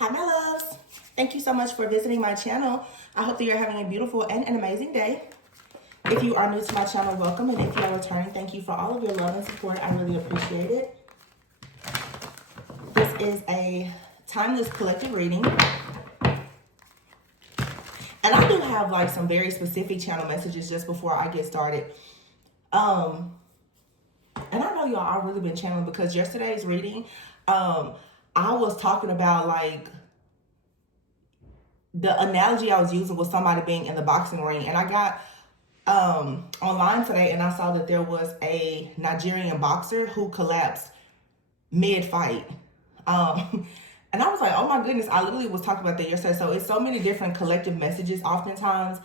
Hi, my loves. Thank you so much for visiting my channel. I hope that you're having a beautiful and an amazing day. If you are new to my channel, welcome. And if you are returning, thank you for all of your love and support. I really appreciate it. This is a timeless collective reading. And I do have like some very specific channel messages just before I get started. And I know y'all are really been channeling because yesterday's reading, I was talking about like the analogy I was using was somebody being in the boxing ring, and I got online today and I saw that there was a Nigerian boxer who collapsed mid-fight. And I was like, oh my goodness, I literally was talking about that yesterday. So it's so many different collective messages oftentimes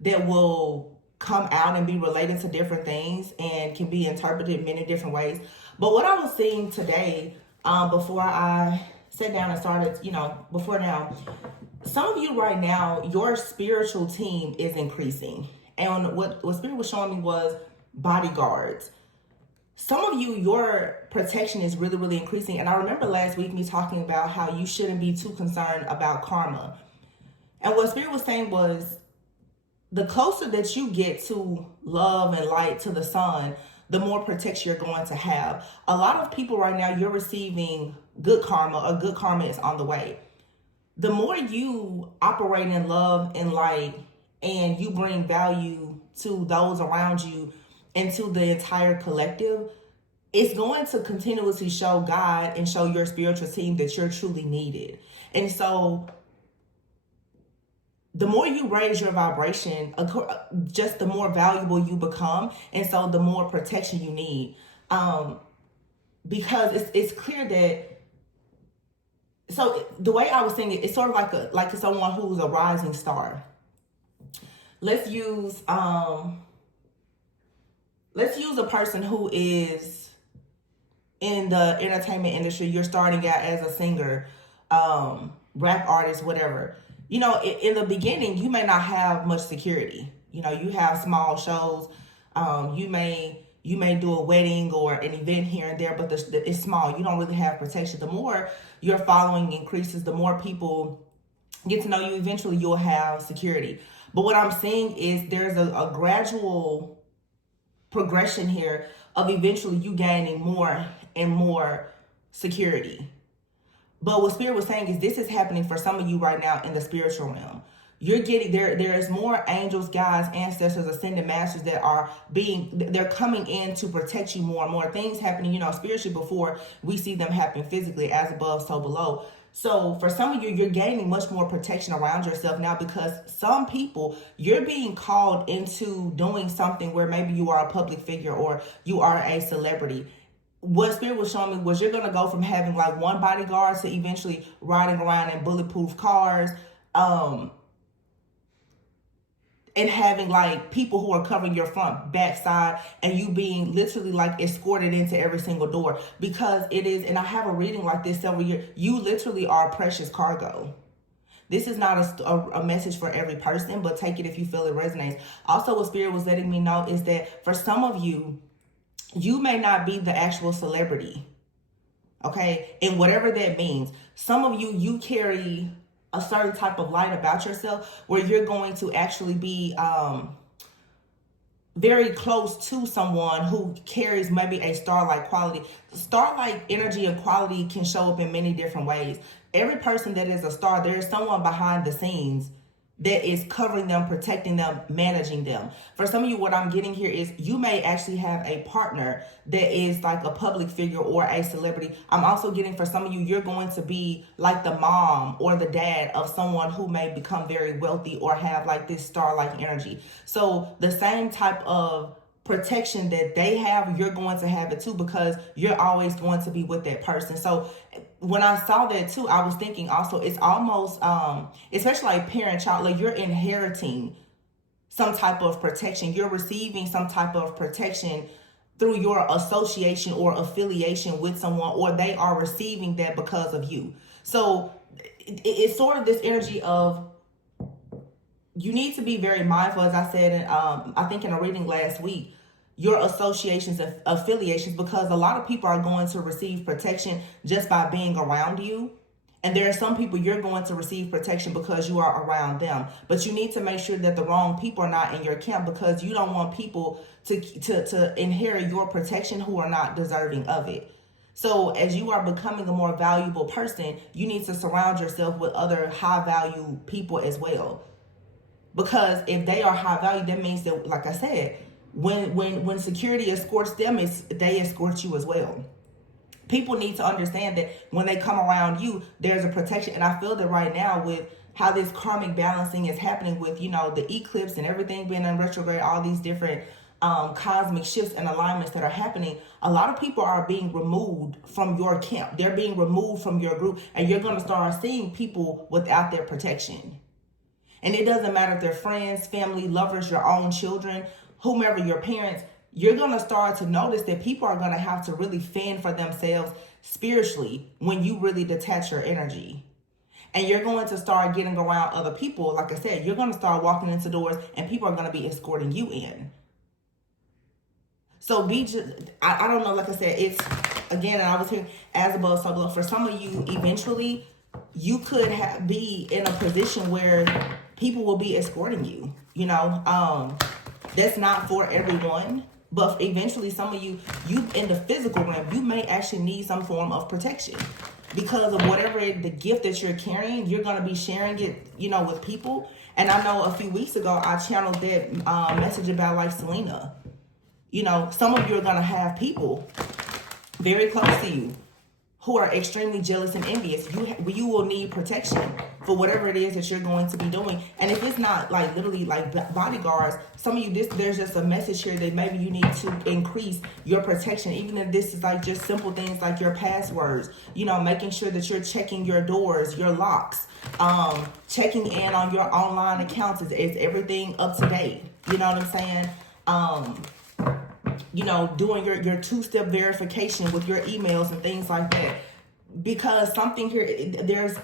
that will come out and be related to different things and can be interpreted many different ways. But what I was seeing today, before I sat down and started, before now, some of you right now, your spiritual team is increasing. And what Spirit was showing me was bodyguards. Some of you, your protection is really, really increasing. And I remember last week me talking about how you shouldn't be too concerned about karma. And what Spirit was saying was the closer that you get to love and light, to the sun, the more protection you're going to have. A lot of people right now, you're receiving good karma, or good karma is on the way. The more you operate in love and light and you bring value to those around you and to the entire collective, it's going to continuously show God and show your spiritual team that you're truly needed. And so the more you raise your vibration, just the more valuable you become. And so the more protection you need. Because it's clear that, so the way I was saying it, it's sort of like someone who's a rising star. Let's use a person who is in the entertainment industry. You're starting out as a singer, rap artist, whatever. In the beginning, you may not have much security. You have small shows. You may do a wedding or an event here and there, but it's small. You don't really have protection. The more your following increases, the more people get to know you. Eventually, you'll have security. But what I'm seeing is there's a gradual progression here of eventually you gaining more and more security. But what Spirit was saying is this is happening for some of you right now in the spiritual realm. You're getting there. There's more angels, guides, ancestors, ascended masters that they're coming in to protect you more and more. Things happening, spiritually before we see them happen physically, as above, so below. So for some of you, you're gaining much more protection around yourself now, because some people, you're being called into doing something where maybe you are a public figure or you are a celebrity. What Spirit was showing me was you're going to go from having like one bodyguard to eventually riding around in bulletproof cars, and having like people who are covering your front, back, side, and you being literally like escorted into every single door, because it is, and I have a reading like this several years, you literally are precious cargo. This is not a message for every person, but take it if you feel it resonates. Also, what Spirit was letting me know is that for some of you, you may not be the actual celebrity, okay? And whatever that means, some of you carry a certain type of light about yourself where you're going to actually be very close to someone who carries maybe a star-like quality. Star-like energy and quality can show up in many different ways. Every person that is a star, there is someone behind the scenes that is covering them, protecting them, managing them. For some of you, what I'm getting here is you may actually have a partner that is like a public figure or a celebrity. I'm also getting, for some of you, you're going to be like the mom or the dad of someone who may become very wealthy or have like this star-like energy. So the same type of protection that they have, you're going to have it too, because you're always going to be with that person. So when I saw that too, I was thinking also it's almost especially like parent-child, like you're inheriting some type of protection. You're receiving some type of protection through your association or affiliation with someone, or they are receiving that because of you. So it's sort of this energy of you need to be very mindful, as I said, I think in a reading last week, your associations and affiliations, because a lot of people are going to receive protection just by being around you. And there are some people you're going to receive protection because you are around them. But you need to make sure that the wrong people are not in your camp, because you don't want people to inherit your protection who are not deserving of it. So as you are becoming a more valuable person, you need to surround yourself with other high value people as well. Because if they are high value, that means that, like I said, when security escorts them, they escort you as well. People need to understand that when they come around you, there's a protection. And I feel that right now with how this karmic balancing is happening with, the eclipse and everything being in retrograde, all these different cosmic shifts and alignments that are happening, a lot of people are being removed from your camp. They're being removed from your group, and you're going to start seeing people without their protection. And it doesn't matter if they're friends, family, lovers, your own children, whomever, your parents. You're going to start to notice that people are going to have to really fend for themselves spiritually when you really detach your energy. And you're going to start getting around other people. Like I said, you're going to start walking into doors and people are going to be escorting you in. So I don't know, like I said, it's, again, and I was hearing as above, so below. For some of you, eventually, you could be in a position where people will be escorting you. That's not for everyone. But eventually, some of you in the physical realm, you may actually need some form of protection because of whatever the gift that you're carrying. You're going to be sharing it, with people. And I know a few weeks ago, I channeled that message about like Selena. Some of you are going to have people very close to you who are extremely jealous and envious. You will need protection for whatever it is that you're going to be doing. And if it's not like literally like bodyguards, some of you, there's just a message here that maybe you need to increase your protection. Even if this is like just simple things like your passwords, making sure that you're checking your doors, your locks, checking in on your online accounts. Is everything up to date? You know what I'm saying? Doing your two-step verification with your emails and things like that. Because something here, there's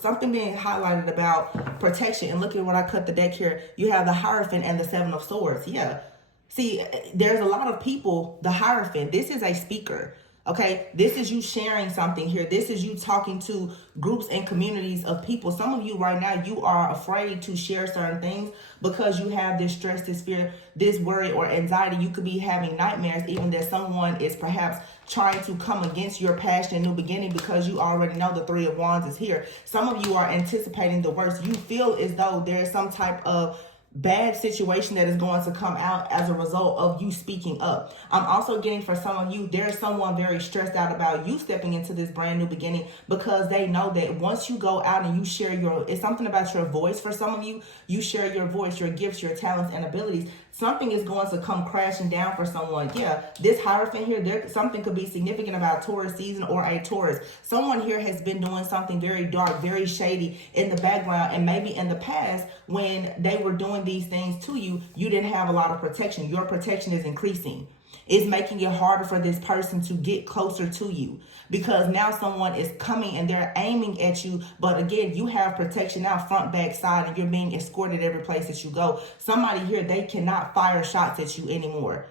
something being highlighted about protection. And look at what I cut the deck here. You have the Hierophant and the Seven of Swords. Yeah. See, there's a lot of people, the Hierophant, this is a speaker. Okay, this is you sharing something here. This is you talking to groups and communities of people. Some of you right now, you are afraid to share certain things because you have this stress, this fear, this worry or anxiety. You could be having nightmares, even that someone is perhaps trying to come against your passion and new beginning because you already know the Three of Wands is here. Some of you are anticipating the worst. You feel as though there's some type of bad situation that is going to come out as a result of you speaking up. I'm also getting for some of you, there's someone very stressed out about you stepping into this brand new beginning because they know that once you go out and you share it's something about your voice. For some of you, you share your voice, your gifts, your talents and abilities. Something is going to come crashing down for someone. Yeah, this Hierophant here, something could be significant about Taurus season or a Taurus. Someone here has been doing something very dark, very shady in the background. And maybe in the past, when they were doing these things to you, you didn't have a lot of protection. Your protection is increasing. It's making it harder for this person to get closer to you because now someone is coming and they're aiming at you. But again, you have protection now, front, back, side, and you're being escorted every place that you go. Somebody here, they cannot fire shots at you anymore,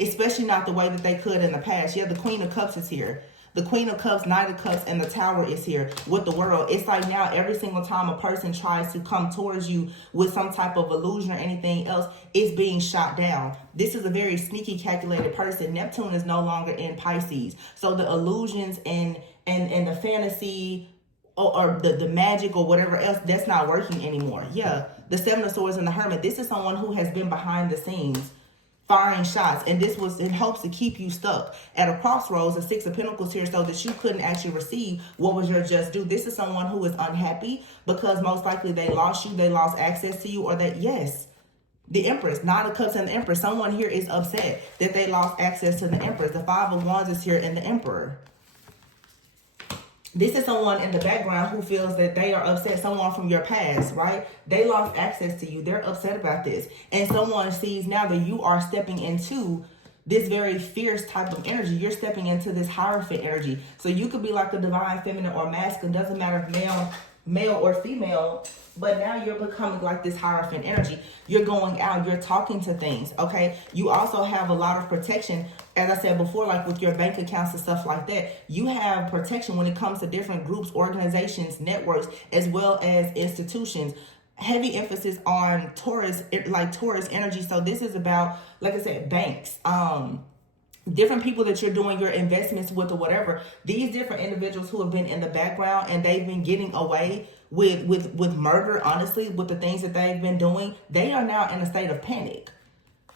especially not the way that they could in the past. Yeah, the Queen of Cups is here. The Queen of Cups, Knight of Cups, and the Tower is here with the World. It's like now every single time a person tries to come towards you with some type of illusion or anything else, it's being shot down. This is a very sneaky, calculated person. Neptune is no longer in Pisces. So the illusions and the fantasy or the magic or whatever else, that's not working anymore. Yeah, the Seven of Swords and the Hermit. This is someone who has been behind the scenes firing shots, and this was in hopes to keep you stuck at a crossroads. The Six of Pentacles here, so that you couldn't actually receive what was your just due. This is someone who is unhappy because most likely they lost you, they lost access to you, or the Empress, Nine of Cups and the Empress. Someone here is upset that they lost access to the Empress. The Five of Wands is here and the Emperor. This is someone in the background who feels that they are upset. Someone from your past, right? They lost access to you. They're upset about this. And someone sees now that you are stepping into this very fierce type of energy. You're stepping into this Hierophant energy. So you could be like the divine feminine or masculine. Doesn't matter if male male or female, but now you're becoming like this Hierophant energy. You're going out, you're talking to things, okay? You also have a lot of protection, as I said before, like with your bank accounts and stuff like that. You have protection when it comes to different groups, organizations, networks, as well as institutions. Heavy emphasis on Taurus, like Taurus energy. So this is about, like I said, banks, different people that you're doing your investments with or whatever. These different individuals who have been in the background and they've been getting away with murder, honestly, with the things that they've been doing, they are now in a state of panic.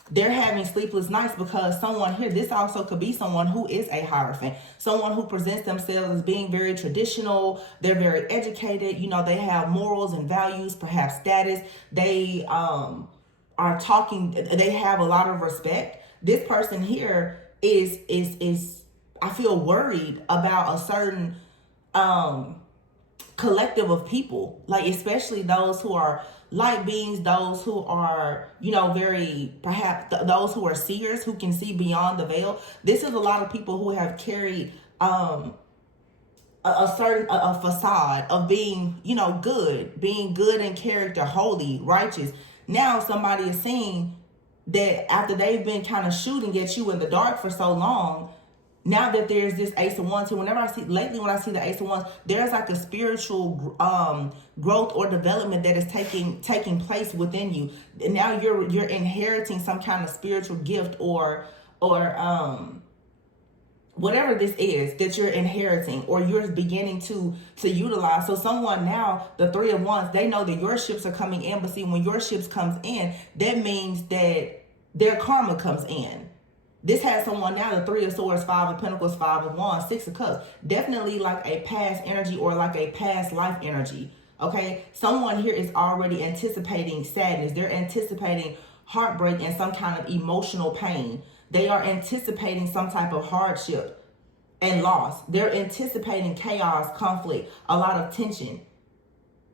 They're having sleepless nights because someone here, this also could be someone who is a Hierophant, someone who presents themselves as being very traditional. They're very educated. You know, they have morals and values, perhaps status. They are talking, they have a lot of respect. This person here is I feel worried about a certain collective of people, like especially those who are light beings, those who are, you know, very, perhaps those who are seers, who can see beyond the veil. This is a lot of people who have carried a certain facade of being, you know, being good in character, holy, righteous. Now somebody is seeing that after they've been kind of shooting at you in the dark for so long, now that there's this Ace of Wands here, when I see the Ace of Wands, there's like a spiritual growth or development that is taking place within you. And now you're inheriting some kind of spiritual gift or whatever this is that you're inheriting or you're beginning to utilize. So someone now, the Three of Wands, they know that your ships are coming in, but see, when your ships comes in, that means that their karma comes in. This has someone now, the Three of Swords, Five of Pentacles, Five of Wands, Six of Cups. Definitely like a past energy or like a past life energy, okay? Someone here is already anticipating sadness. They're anticipating heartbreak and some kind of emotional pain. They are anticipating some type of hardship and loss. They're anticipating chaos, conflict, a lot of tension.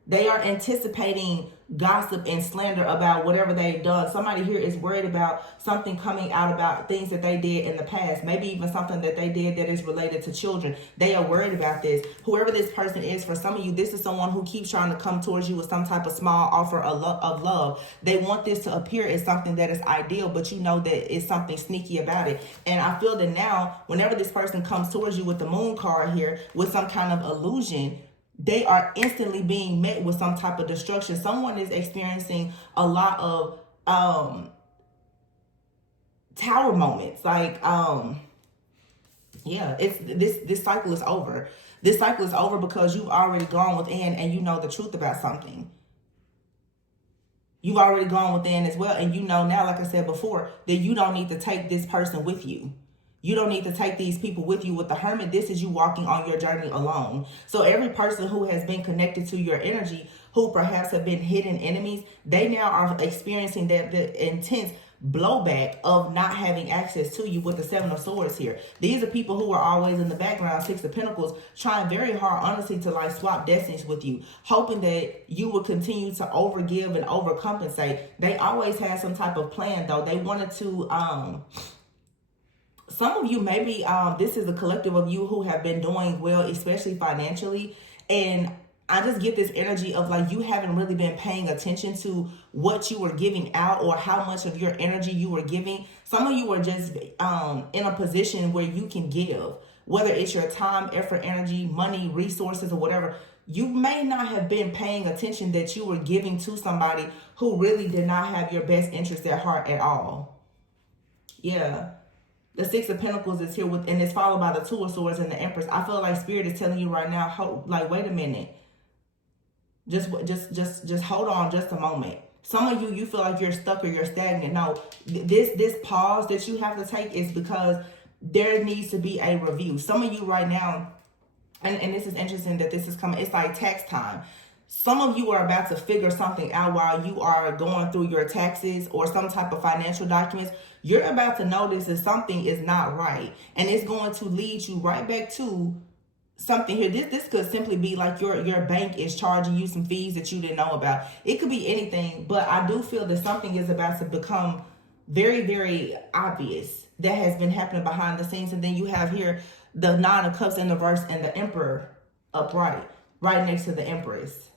They are anticipating gossip and slander about whatever they've done. Somebody here is worried about something coming out about things that they did in the past, maybe even something that they did that is related to children. They are worried about this. Whoever this person is, for some of you, this is someone who keeps trying to come towards you with some type of small offer of love. They want this to appear as something that is ideal, but you know that it's something sneaky about it. And I feel that now, whenever this person comes towards you with the Moon card here, with some kind of illusion, they are instantly being met with some type of destruction. Someone is experiencing a lot of tower moments. Like, yeah, it's this cycle is over. This cycle is over because you've already gone within and you know the truth about something. You've already gone within as well, and you know now, like I said before, that you don't need to take this person with you. You don't need to take these people with you. With the Hermit, this is you walking on your journey alone. So every person who has been connected to your energy, who perhaps have been hidden enemies, they now are experiencing the intense blowback of not having access to you with the Seven of Swords here. These are people who are always in the background, Six of Pentacles, trying very hard, honestly, to like swap destinies with you, hoping that you will continue to overgive and overcompensate. They always had some type of plan, though. They wanted to... some of you, maybe this is a collective of you who have been doing well, especially financially. And I just get this energy of like you haven't really been paying attention to what you were giving out or how much of your energy you were giving. Some of you are just in a position where you can give, whether it's your time, effort, energy, money, resources, or whatever. You may not have been paying attention that you were giving to somebody who really did not have your best interest at heart at all. Yeah. The Six of Pentacles is here with, and it's followed by the Two of Swords and the Empress. I feel like Spirit is telling you right now, like, wait a minute. Just hold on just a moment. Some of you feel like you're stuck or you're stagnant. No, this pause that you have to take is because there needs to be a review. Some of you right now, and this is interesting that this is coming, it's like tax time. Some of you are about to figure something out while you are going through your taxes or some type of financial documents. You're about to notice that something is not right. And it's going to lead you right back to something here. This could simply be like your bank is charging you some fees that you didn't know about. It could be anything, but I do feel that something is about to become very, very obvious that has been happening behind the scenes. And then you have here the Nine of Cups in reverse and the Emperor upright. right next to the Empress.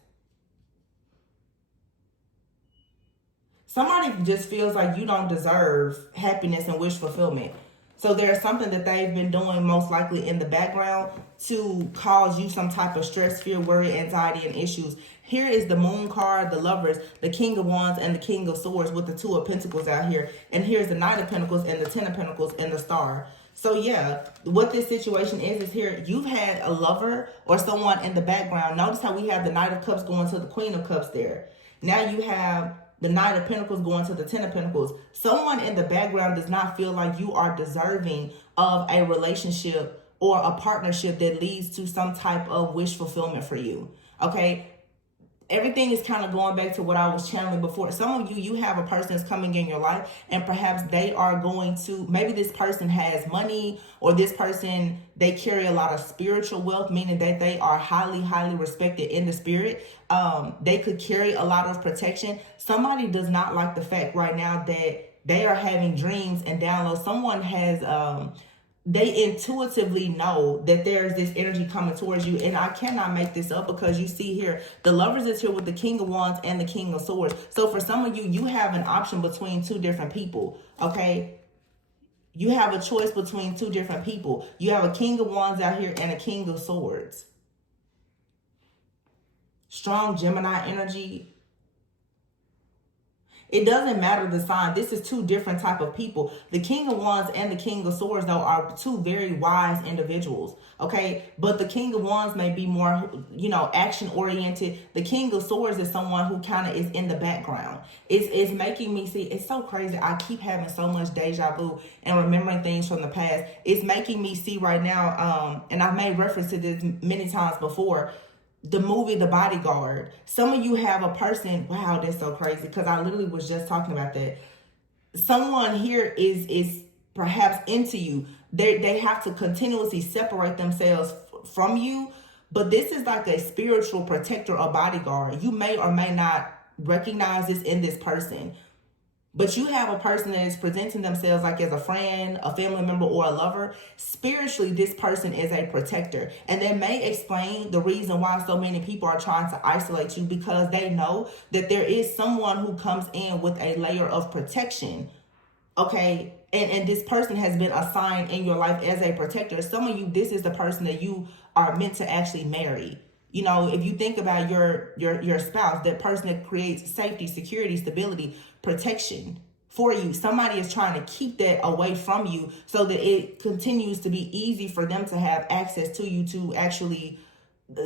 Somebody just feels like you don't deserve happiness and wish fulfillment. So there's something that they've been doing most likely in the background to cause you some type of stress, fear, worry, anxiety, and issues. Here is the Moon card, the Lovers, the King of Wands, and the King of Swords with the Two of Pentacles out here. And here's the Knight of Pentacles and the Ten of Pentacles and the Star. So yeah, what this situation is here, you've had a lover or someone in the background. Notice how we have the Knight of Cups going to the Queen of Cups there. Now you have the Knight of Pentacles going to the Ten of Pentacles. Someone in the background does not feel like you are deserving of a relationship or a partnership that leads to some type of wish fulfillment for you. Okay? Everything is kind of going back to what I was channeling before. Some of you, you have a person that's coming in your life and perhaps they are going to, maybe this person has money or this person, they carry a lot of spiritual wealth, meaning that they are highly, highly respected in the spirit. They could carry a lot of protection. Somebody does not like the fact right now that they are having dreams and downloads. Someone has, they intuitively know that there's this energy coming towards you. And I cannot make this up because you see here, the Lovers is here with the King of Wands and the King of Swords. So for some of you, you have an option between two different people, okay? You have a choice between two different people. You have a King of Wands out here and a King of Swords. Strong Gemini energy. It doesn't matter the sign. This is two different type of people. The King of Wands and the King of Swords, though, are two very wise individuals. Okay. But the King of Wands may be more, you know, action oriented. The King of Swords is someone who kind of is in the background. It's making me see, it's so crazy. I keep having so much deja vu and remembering things from the past. It's making me see right now, and I've made reference to this many times before, the movie The Bodyguard. Some of you have a person, wow, that's so crazy, because I literally was just talking about that. Someone here is perhaps into you. They have to continuously separate themselves from you, but this is like a spiritual protector or bodyguard. You may or may not recognize this in this person, but you have a person that is presenting themselves like as a friend, a family member, or a lover. Spiritually, this person is a protector. And they may explain the reason why so many people are trying to isolate you, because they know that there is someone who comes in with a layer of protection. Okay? And this person has been assigned in your life as a protector. Some of you, this is the person that you are meant to actually marry. You know, if you think about your spouse, that person that creates safety, security, stability, protection for you, somebody is trying to keep that away from you so that it continues to be easy for them to have access to you to actually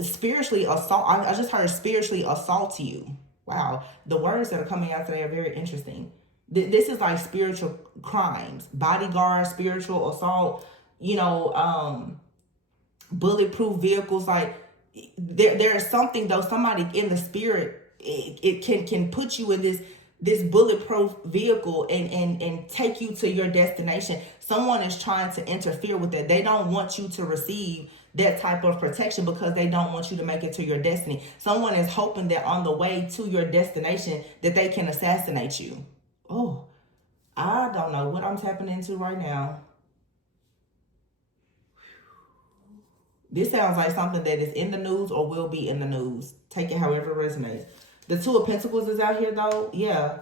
spiritually assault. I just heard spiritually assault you. Wow. The words that are coming out today are very interesting. This is like spiritual crimes, bodyguard, spiritual assault, you know, bulletproof vehicles. Like there is something though, somebody in the spirit, it can put you in this bulletproof vehicle and take you to your destination. Someone is trying to interfere with that. They don't want you to receive that type of protection because they don't want you to make it to your destiny. Someone is hoping that on the way to your destination that they can assassinate you. Oh, I don't know what I'm tapping into right now. This sounds like something that is in the news or will be in the news. Take it however it resonates. The Two of Pentacles is out here though. Yeah.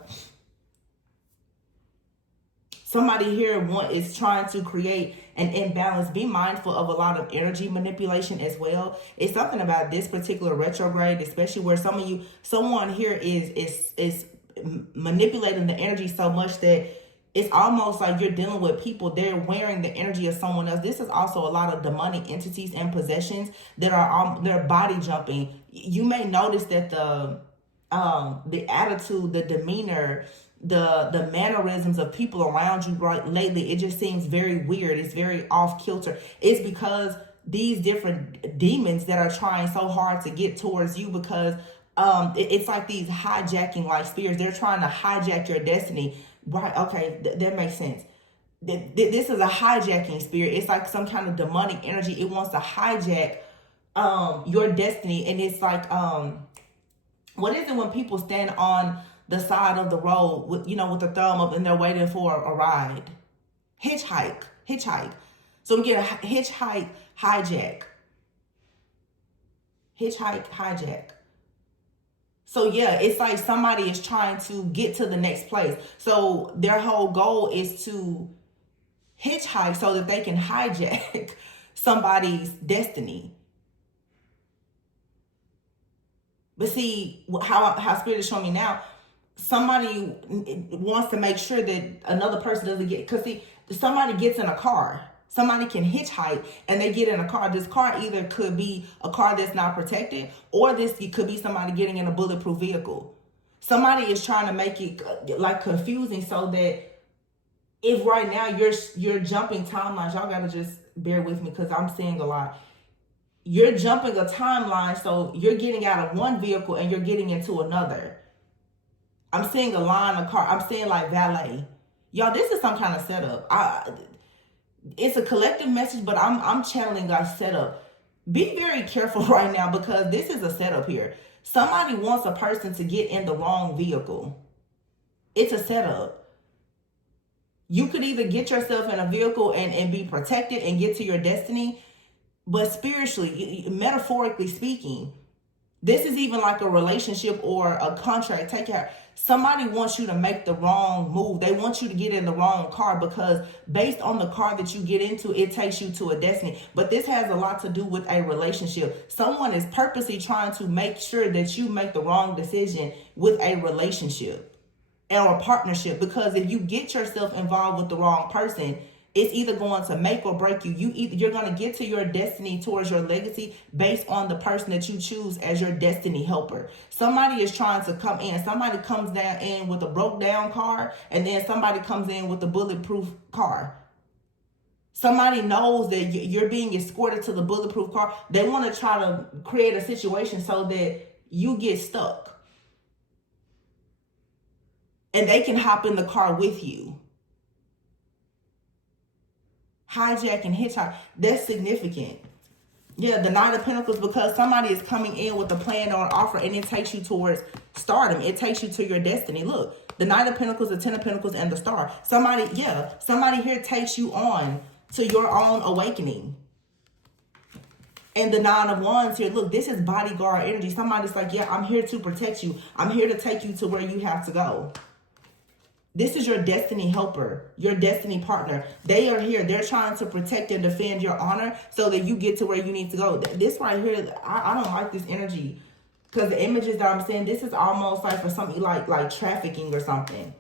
Somebody here is trying to create an imbalance. Be mindful of a lot of energy manipulation as well. It's something about this particular retrograde, especially where someone here is manipulating the energy so much that it's almost like you're dealing with people. They're wearing the energy of someone else. This is also a lot of demonic entities and possessions that are they're body jumping. You may notice that the attitude, the demeanor, the mannerisms of people around you right lately, it just seems very weird. It's very off kilter. It's because these different demons that are trying so hard to get towards you, because it's like these hijacking like spirits. They're trying to hijack your destiny. Right? Okay, that makes sense. This is a hijacking spirit. It's like some kind of demonic energy. It wants to hijack your destiny. And it's like what is it when people stand on the side of the road with the thumb up and they're waiting for a ride? Hitchhike. So we get a hitchhike, hijack. Hitchhike, hijack. So yeah, it's like somebody is trying to get to the next place. So their whole goal is to hitchhike so that they can hijack somebody's destiny. But see, how Spirit is showing me now, somebody wants to make sure that another person doesn't get, because see, somebody gets in a car. Somebody can hitchhike and they get in a car. This car either could be a car that's not protected, or this could be somebody getting in a bulletproof vehicle. Somebody is trying to make it like confusing so that if right now you're jumping timelines, y'all gotta just bear with me because I'm seeing a lot. You're jumping a timeline, so you're getting out of one vehicle and you're getting into another. I'm seeing a line of car. I'm seeing like valet. Y'all, this is some kind of setup. It's a collective message, but I'm channeling our setup. Be very careful right now because this is a setup here. Somebody wants a person to get in the wrong vehicle. It's a setup. You could either get yourself in a vehicle and be protected and get to your destiny, but spiritually, metaphorically speaking, this is even like a relationship or a contract. Take care. Somebody wants you to make the wrong move. They want you to get in the wrong car because based on the car that you get into, it takes you to a destiny. But this has a lot to do with a relationship. Someone is purposely trying to make sure that you make the wrong decision with a relationship or a partnership, because if you get yourself involved with the wrong person, it's either going to make or break you. You're going to get to your destiny towards your legacy based on the person that you choose as your destiny helper. Somebody is trying to come in. Somebody comes down in with a broke down car, and then somebody comes in with a bulletproof car. Somebody knows that you're being escorted to the bulletproof car. They want to try to create a situation so that you get stuck. And they can hop in the car with you. Hijack and hitchhike, that's significant. Yeah, the Nine of Pentacles, because somebody is coming in with a plan or an offer and it takes you towards stardom. It takes you to your destiny. Look, the Nine of Pentacles, the Ten of Pentacles, and the Star. Somebody here takes you on to your own awakening. And the Nine of Wands here, look, this is bodyguard energy. Somebody's like, yeah, I'm here to protect you. I'm here to take you to where you have to go. This is your destiny helper, your destiny partner. They are here. They're trying to protect and defend your honor so that you get to where you need to go. This right here, I don't like this energy because the images that I'm seeing, this is almost like for something like trafficking or something.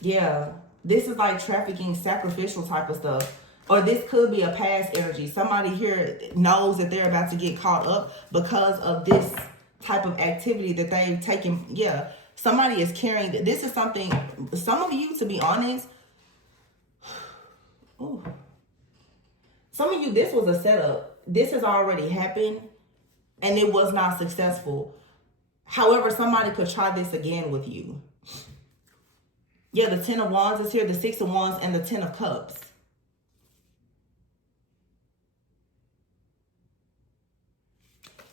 Yeah, this is like trafficking, sacrificial type of stuff. Or this could be a past energy. Somebody here knows that they're about to get caught up because of this type of activity that they've taken. Yeah. Somebody is carrying, this is something, some of you, to be honest, some of you, this was a setup. This has already happened and it was not successful. However, somebody could try this again with you. Yeah, the Ten of Wands is here, the Six of Wands, and the Ten of Cups.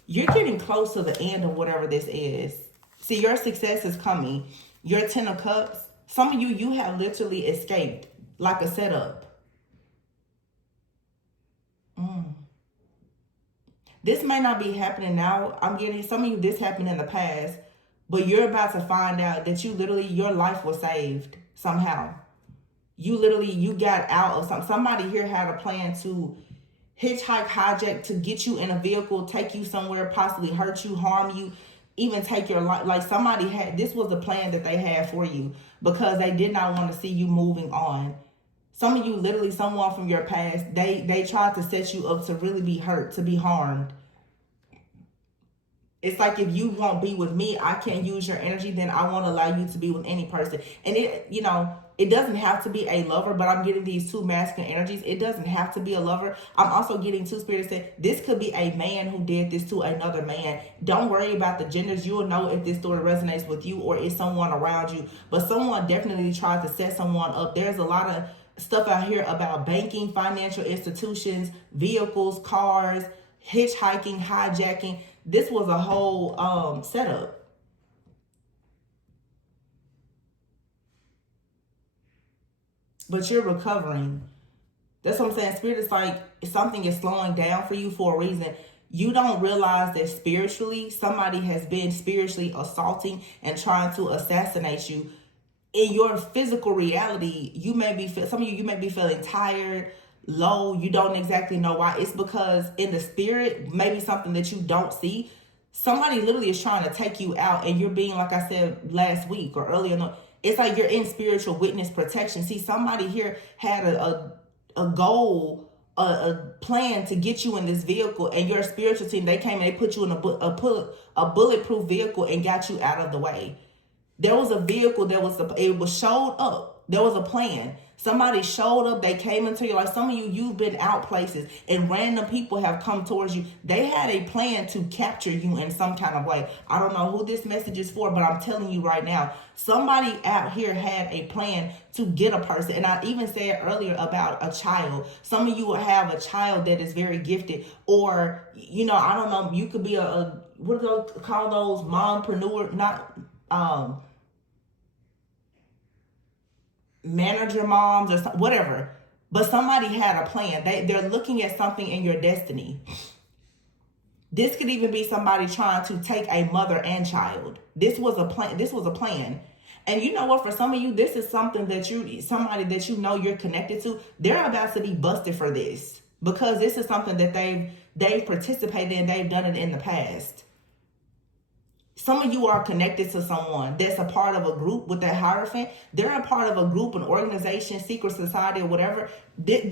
You're getting close to the end of whatever this is. See, your success is coming. Your Ten of Cups, some of you have literally escaped like a setup. This may not be happening now. I'm getting some of you, this happened in the past, but you're about to find out that your life was saved somehow. You got out of something. Somebody here had a plan to hitchhike, hijack, to get you in a vehicle, take you somewhere, possibly hurt you, harm you, even take your life. Like somebody this was a plan that they had for you because they did not want to see you moving on. Some of you, literally someone from your past, they tried to set you up to really be hurt, to be harmed. It's like, if you won't be with me, I can't use your energy, then I won't allow you to be with any person. And it doesn't have to be a lover, but I'm getting these two masculine energies. It doesn't have to be a lover. I'm also getting two spirits that this could be a man who did this to another man. Don't worry about the genders. You'll know if this story resonates with you or it's someone around you. But someone definitely tried to set someone up. There's a lot of stuff out here about banking, financial institutions, vehicles, cars, hitchhiking, hijacking. This was a whole setup. But you're recovering. That's what I'm saying. Spirit is like, something is slowing down for you for a reason. You don't realize that spiritually, somebody has been spiritually assaulting and trying to assassinate you. In your physical reality, some of you may be feeling tired, low. You don't exactly know why. It's because in the spirit, maybe something that you don't see, somebody literally is trying to take you out, and you're being, like I said last week or earlier, no, it's like you're in spiritual witness protection. See, somebody here had a goal, a plan to get you in this vehicle, and your spiritual team, they came and they put you in a bulletproof vehicle and got you out of the way. There was a vehicle it was showed up. There was a plan. Somebody showed up. They came into your life. Some of you've been out places and random people have come towards you. They had a plan to capture you in some kind of way. I don't know who this message is for, but I'm telling you right now, somebody out here had a plan to get a person. And I even said earlier about a child. Some of you will have a child that is very gifted, or, I don't know, you could be what do they call those, mompreneur, not manager moms or whatever, but somebody had a plan. They're looking at something in your destiny. This could even be somebody trying to take a mother and child. This was a plan. And you know what, for some of you, this is something that somebody that you're connected to, they're about to be busted for this, because this is something that they've participated in. They've done it in the past. Some of you are connected to someone that's a part of a group with that Hierophant. They're a part of a group, an organization, secret society, or whatever. We'll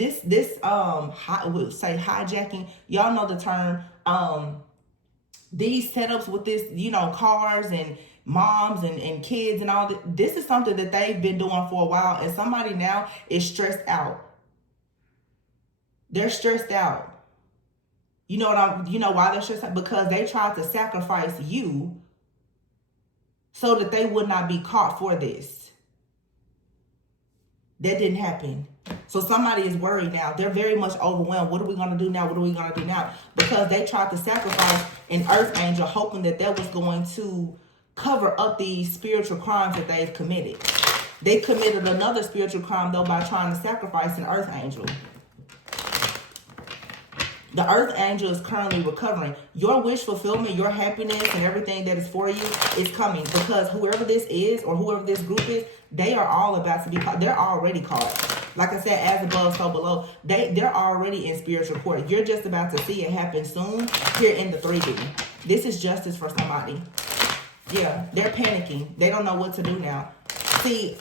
say hijacking. Y'all know the term. These setups with this, cars and moms and kids and all that. This is something that they've been doing for a while, and somebody now is stressed out. They're stressed out. You know why they're stressed out? Because they tried to sacrifice you so that they would not be caught for this. That didn't happen. So somebody is worried now. They're very much overwhelmed. What are we going to do now? What are we going to do now? Because they tried to sacrifice an earth angel, hoping that was going to cover up these spiritual crimes that they've committed. They committed another spiritual crime, though, by trying to sacrifice an earth angel. The earth angel is currently recovering. Your wish fulfillment, your happiness, and everything that is for you is coming, because whoever this is or whoever this group is, they are all about to be caught. They're already caught. Like I said, as above, so below. They're already in spiritual court. You're just about to see it happen soon here in the 3D. This is justice for somebody. Yeah, they're panicking. They don't know what to do now. See,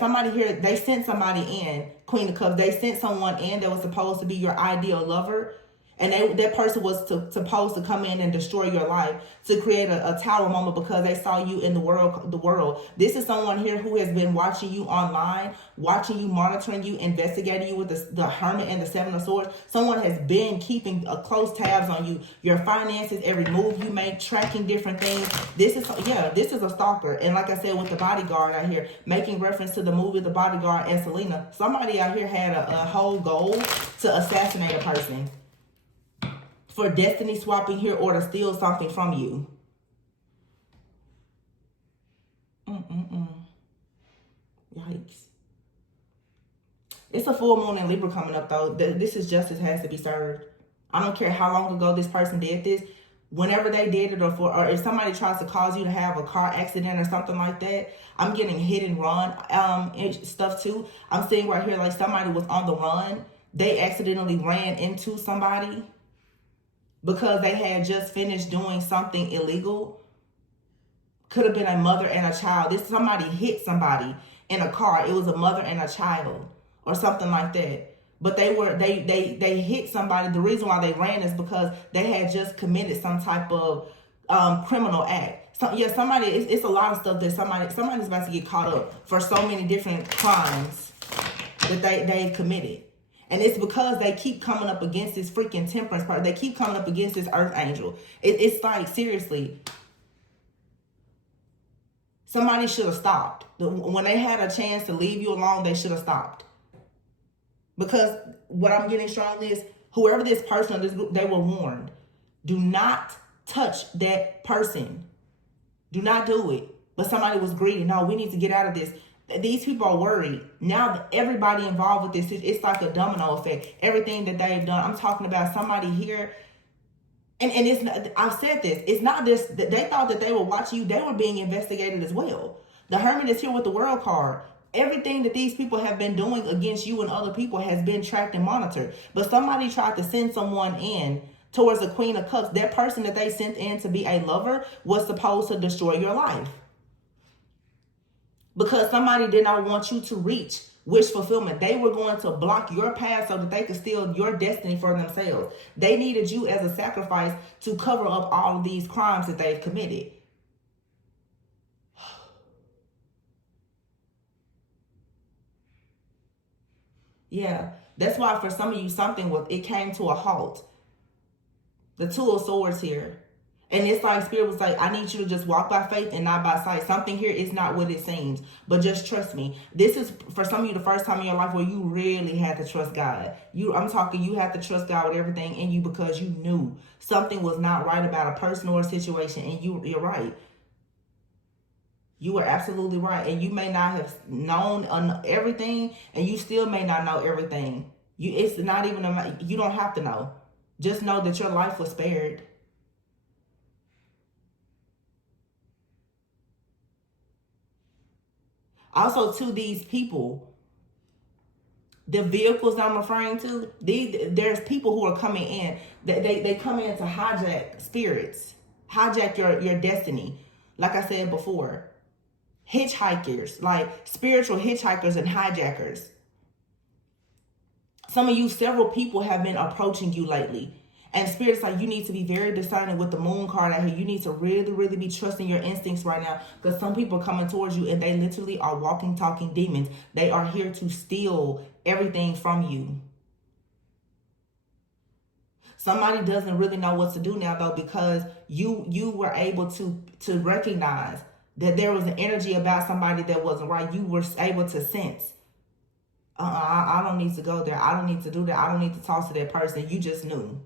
somebody here, they sent somebody in, Queen of Cups. They sent someone in that was supposed to be your ideal lover. And that person was supposed to come in and destroy your life, to create a tower moment, because they saw you in the world. This is someone here who has been watching you online, watching you, monitoring you, investigating you with the Hermit and the Seven of Swords. Someone has been keeping close tabs on you, your finances, every move you make, tracking different things. This is a stalker. And like I said, with the Bodyguard out here, making reference to the movie The Bodyguard and Selena, somebody out here had a whole goal to assassinate a person, for destiny swapping here, or to steal something from you. Yikes. It's a full moon in Libra coming up, though. This is justice has to be served. I don't care how long ago this person did this. Whenever they did it, or if somebody tries to cause you to have a car accident or something like that, I'm getting hit and run stuff too. I'm seeing right here like somebody was on the run. They accidentally ran into somebody because they had just finished doing something illegal. Could have been a mother and a child. Somebody hit somebody in a car. It was a mother and a child or something like that. But they hit somebody. The reason why they ran is because they had just committed some type of criminal act. Somebody. It's a lot of stuff that somebody's about to get caught up for so many different crimes that they've committed. And it's because they keep coming up against this freaking temperance part. They keep coming up against this earth angel. It's like, seriously. Somebody should have stopped. When they had a chance to leave you alone, they should have stopped. Because what I'm getting strongly is, whoever this person or this group, they were warned. Do not touch that person. Do not do it. But somebody was greedy. No, we need to get out of this. These people are worried. Now everybody involved with this, it's like a domino effect. Everything that they've done. I'm talking about somebody here. And it's not, I've said this, it's not this, they thought that they were watching you, they were being investigated as well. The Hermit is here with the World card. Everything that these people have been doing against you and other people has been tracked and monitored. But somebody tried to send someone in towards the Queen of Cups. That person that they sent in to be a lover was supposed to destroy your life. Because somebody did not want you to reach wish fulfillment. They were going to block your path so that they could steal your destiny for themselves. They needed you as a sacrifice to cover up all of these crimes that they've committed. Yeah, that's why for some of you, it came to a halt. The Two of Swords here. And it's like Spirit was like, I need you to just walk by faith and not by sight. Something here is not what it seems. But just trust me. This is, for some of you, the first time in your life where you really had to trust God. I'm talking, you had to trust God with everything in you because you knew something was not right about a person or a situation. And you're right. You were absolutely right. And you may not have known everything, and you still may not know everything. It's not even, you don't have to know. Just know that your life was spared. Also, to these people, the vehicles I'm referring to, there's people who are coming in. They come in to hijack spirits, hijack your destiny. Like I said before, hitchhikers, like spiritual hitchhikers and hijackers. Some of you, several people have been approaching you lately. And Spirit's like, you need to be very discerning with the Moon card out here. You need to really, really be trusting your instincts right now. Because some people are coming towards you and they literally are walking, talking demons. They are here to steal everything from you. Somebody doesn't really know what to do now, though, because you were able to recognize that there was an energy about somebody that wasn't right. You were able to sense, I don't need to go there. I don't need to do that. I don't need to talk to that person. You just knew.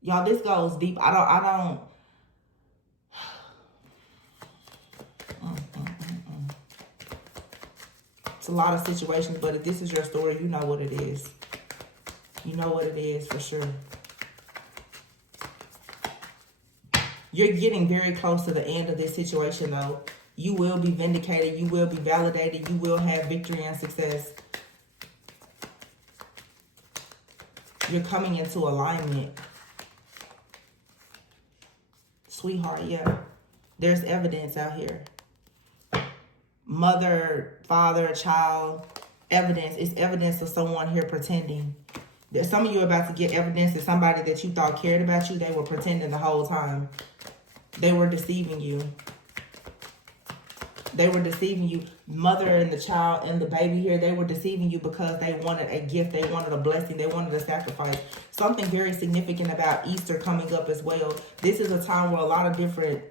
Y'all, this goes deep. I don't. It's a lot of situations, but if this is your story, you know what it is. You know what it is for sure. You're getting very close to the end of this situation, though. You will be vindicated. You will be validated. You will have victory and success. You're coming into alignment. Sweetheart, yeah. There's evidence out here. Mother, father, child, evidence. It's evidence of someone here pretending. There's some of you are about to get evidence that somebody that you thought cared about you, they were pretending the whole time. They were deceiving you. They were deceiving you. Mother and the child and the baby here, they were deceiving you because they wanted a gift. They wanted a blessing. They wanted a sacrifice. Something very significant about Easter coming up as well. This is a time where a lot of different,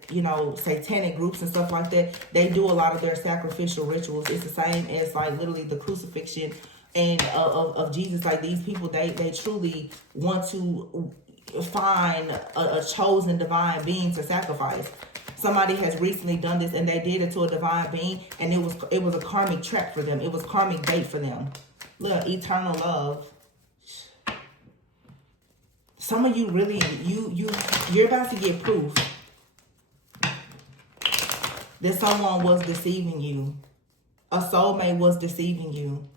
satanic groups and stuff like that, they do a lot of their sacrificial rituals. It's the same as like literally the crucifixion and of Jesus. Like these people, they truly want to find a chosen divine being to sacrifice. Somebody has recently done this and they did it to a divine being, and it was a karmic trap for them. It was karmic bait for them. Look, eternal love. Some of you really, you're about to get proof that someone was deceiving you. A soulmate was deceiving you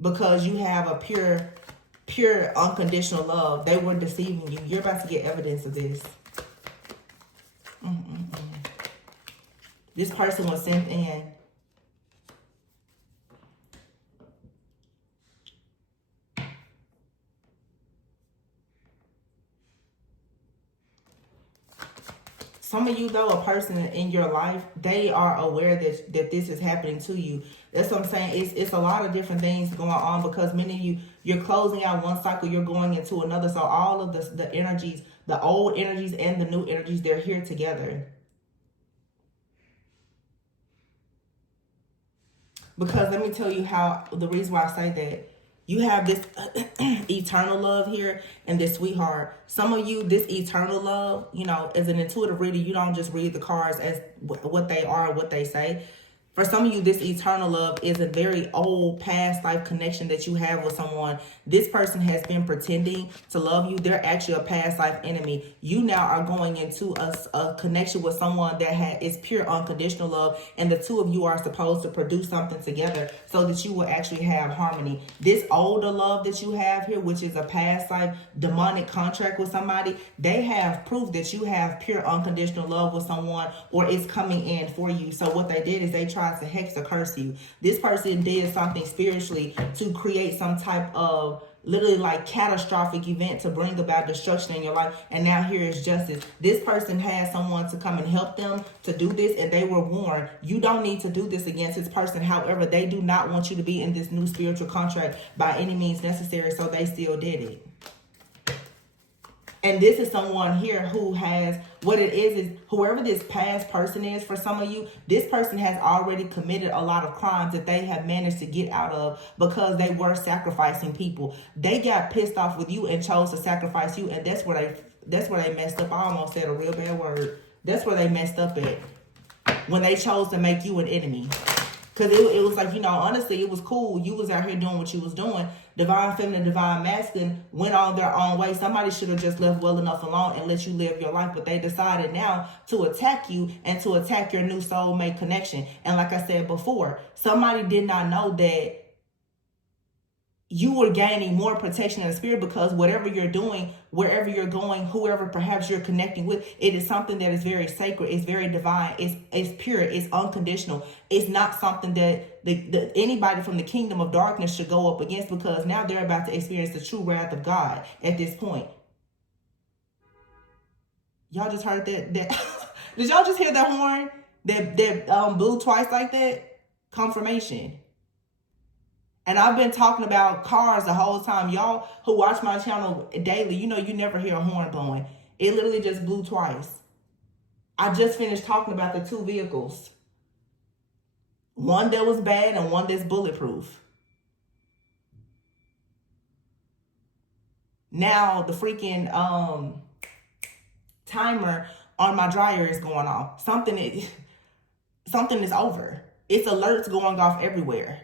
because you have a pure unconditional love. They were deceiving you. You're about to get evidence of this. This person was sent in. Some of you, though, a person in your life, they are aware that this is happening to you. That's what I'm saying. It's a lot of different things going on because many of you, you're closing out one cycle, you're going into another. So all of the energies, the old energies and the new energies, they're here together. Because let me tell you the reason why I say that. You have this eternal love here and this sweetheart. Some of you, this eternal love, as an intuitive reader, you don't just read the cards as what they are, what they say. For some of you, this eternal love is a very old past life connection that you have with someone. This person has been pretending to love you. They're actually a past life enemy. You now are going into a connection with someone that is pure unconditional love. And the two of you are supposed to produce something together so that you will actually have harmony. This older love that you have here, which is a past life demonic contract with somebody, they have proof that you have pure unconditional love with someone, or it's coming in for you. So what they did is they tried to hex or curse you. This person did something spiritually to create some type of literally like catastrophic event to bring about destruction in your life. And now here is justice. This person has someone to come and help them to do this, and they were warned, you don't need to do this against this person. However, they do not want you to be in this new spiritual contract by any means necessary, so they still did it. And this is someone here who has, what it is whoever this past person is, for some of you, this person has already committed a lot of crimes that they have managed to get out of because they were sacrificing people. They got pissed off with you and chose to sacrifice you, and that's where they messed up. I almost said a real bad word. That's where they messed up at, when they chose to make you an enemy. Because it was like, honestly, it was cool. You was out here doing what you was doing. Divine feminine, divine masculine went on their own way. Somebody should have just left well enough alone and let you live your life. But they decided now to attack you and to attack your new soulmate connection. And like I said before, somebody did not know that you were gaining more protection in the spirit, because whatever you're doing, wherever you're going, whoever perhaps you're connecting with, it is something that is very sacred. It's very divine. It's pure. It's unconditional. It's not something that anybody from the kingdom of darkness should go up against, because now they're about to experience the true wrath of God at this point. Y'all just heard that? Did y'all just hear that horn that blew twice like that? Confirmation. And I've been talking about cars the whole time. Y'all who watch my channel daily, you never hear a horn blowing. It literally just blew twice. I just finished talking about the two vehicles. One that was bad and one that's bulletproof. Now the freaking timer on my dryer is going off. Something is over. It's alerts going off everywhere.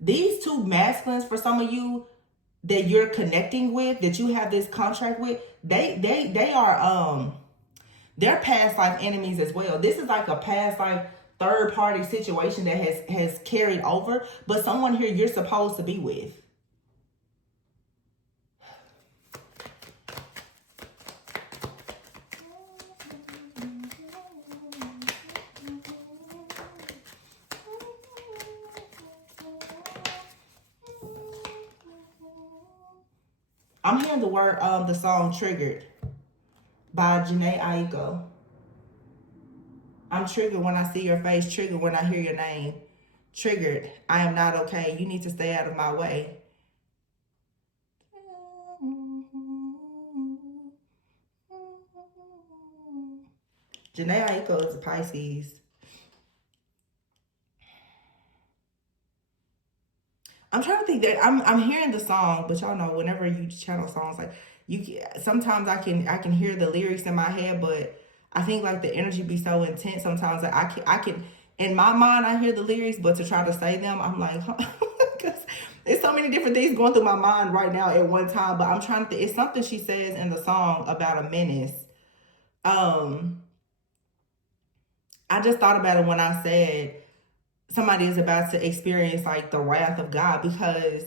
These two masculines, for some of you that you're connecting with, that you have this contract with, they are they're past life enemies as well. This is like a past life third party situation that has carried over, but someone here you're supposed to be with. I'm hearing the song Triggered by Jhené Aiko. I'm triggered when I see your face, triggered when I hear your name. Triggered, I am not okay. You need to stay out of my way. Jhené Aiko is a Pisces. I'm trying to think that I'm hearing the song, but y'all know whenever you channel songs, like sometimes I can hear the lyrics in my head, but I think like the energy be so intense sometimes that I can in my mind I hear the lyrics, but to try to say them, I'm like, because there's so many different things going through my mind right now at one time. But I'm trying to think, it's something she says in the song about a menace. I just thought about it when I said somebody is about to experience like the wrath of God, because,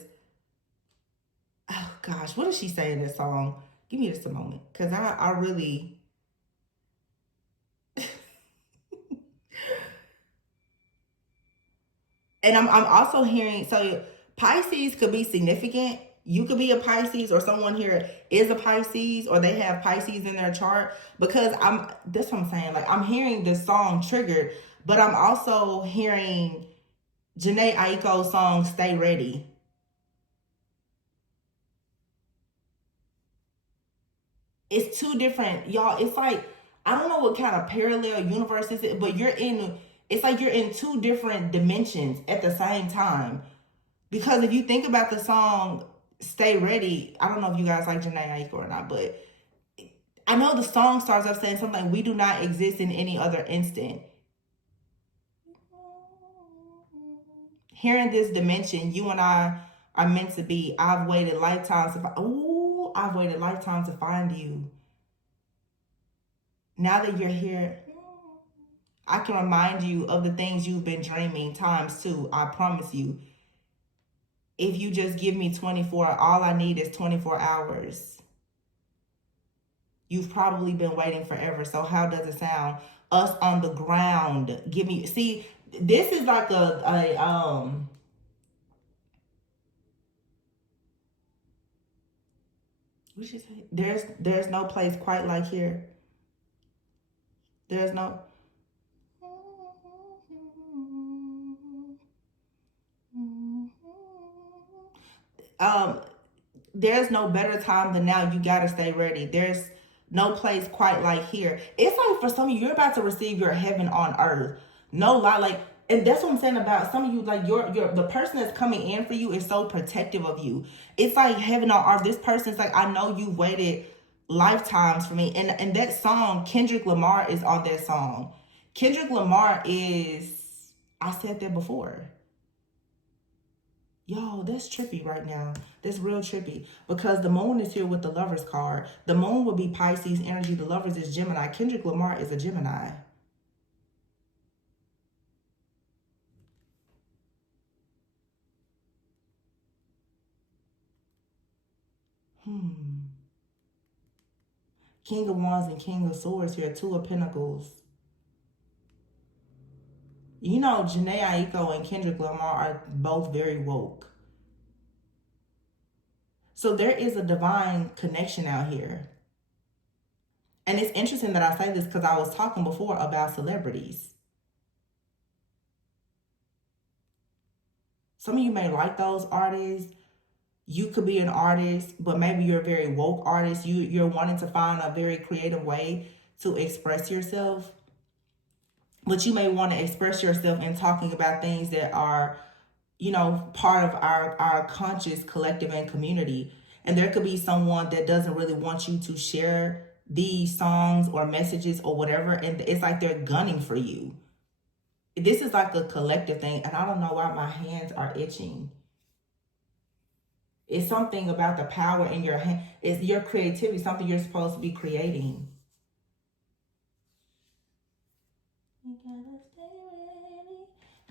oh gosh, what does she say in this song? Give me just a moment, because I really, and I'm also hearing, so Pisces could be significant. You could be a Pisces, or someone here is a Pisces, or they have Pisces in their chart, because that's what I'm saying. Like, I'm hearing this song Triggered, but I'm also hearing Jhené Aiko's song Stay Ready. It's two different, y'all. It's like, I don't know what kind of parallel universe this is, but it's like you're in two different dimensions at the same time. Because if you think about the song Stay Ready, I don't know if you guys like Jhené Aiko or not, but I know the song starts off saying something like, we do not exist in any other instant. Here in this dimension, you and I are meant to be. I've waited lifetimes I've waited lifetimes to find you. Now that you're here, I can remind you of the things you've been dreaming times two. I promise you. If you just give me 24, all I need is 24 hours. You've probably been waiting forever. So how does it sound? Us on the ground. Give me, see, this is like what she say? There's no place quite like here. There's no there's no better time than now. You gotta stay ready. There's no place quite like here. It's like for some of you, you're about to receive your heaven on earth. No lie, like, and that's what I'm saying about some of you. Like your the person that's coming in for you is so protective of you. It's like heaven on earth. This person's like, I know you waited lifetimes for me. And that song, Kendrick Lamar is on that song. Kendrick Lamar is, I said that before. Yo, that's trippy right now. That's real trippy. Because the moon is here with the Lovers card. The moon will be Pisces energy. The Lovers is Gemini. Kendrick Lamar is a Gemini. King of Wands and King of Swords here. Two of Pentacles. You know, Jhené Aiko and Kendrick Lamar are both very woke. So there is a divine connection out here. And it's interesting that I say this because I was talking before about celebrities. Some of you may like those artists. You could be an artist, but maybe you're a very woke artist. You're wanting to find a very creative way to express yourself. But you may want to express yourself in talking about things that are, you know, part of our conscious collective and community. And there could be someone that doesn't really want you to share these songs or messages or whatever. And it's like they're gunning for you. This is like a collective thing. And I don't know why my hands are itching. It's something about the power in your hand. It's your creativity, something you're supposed to be creating.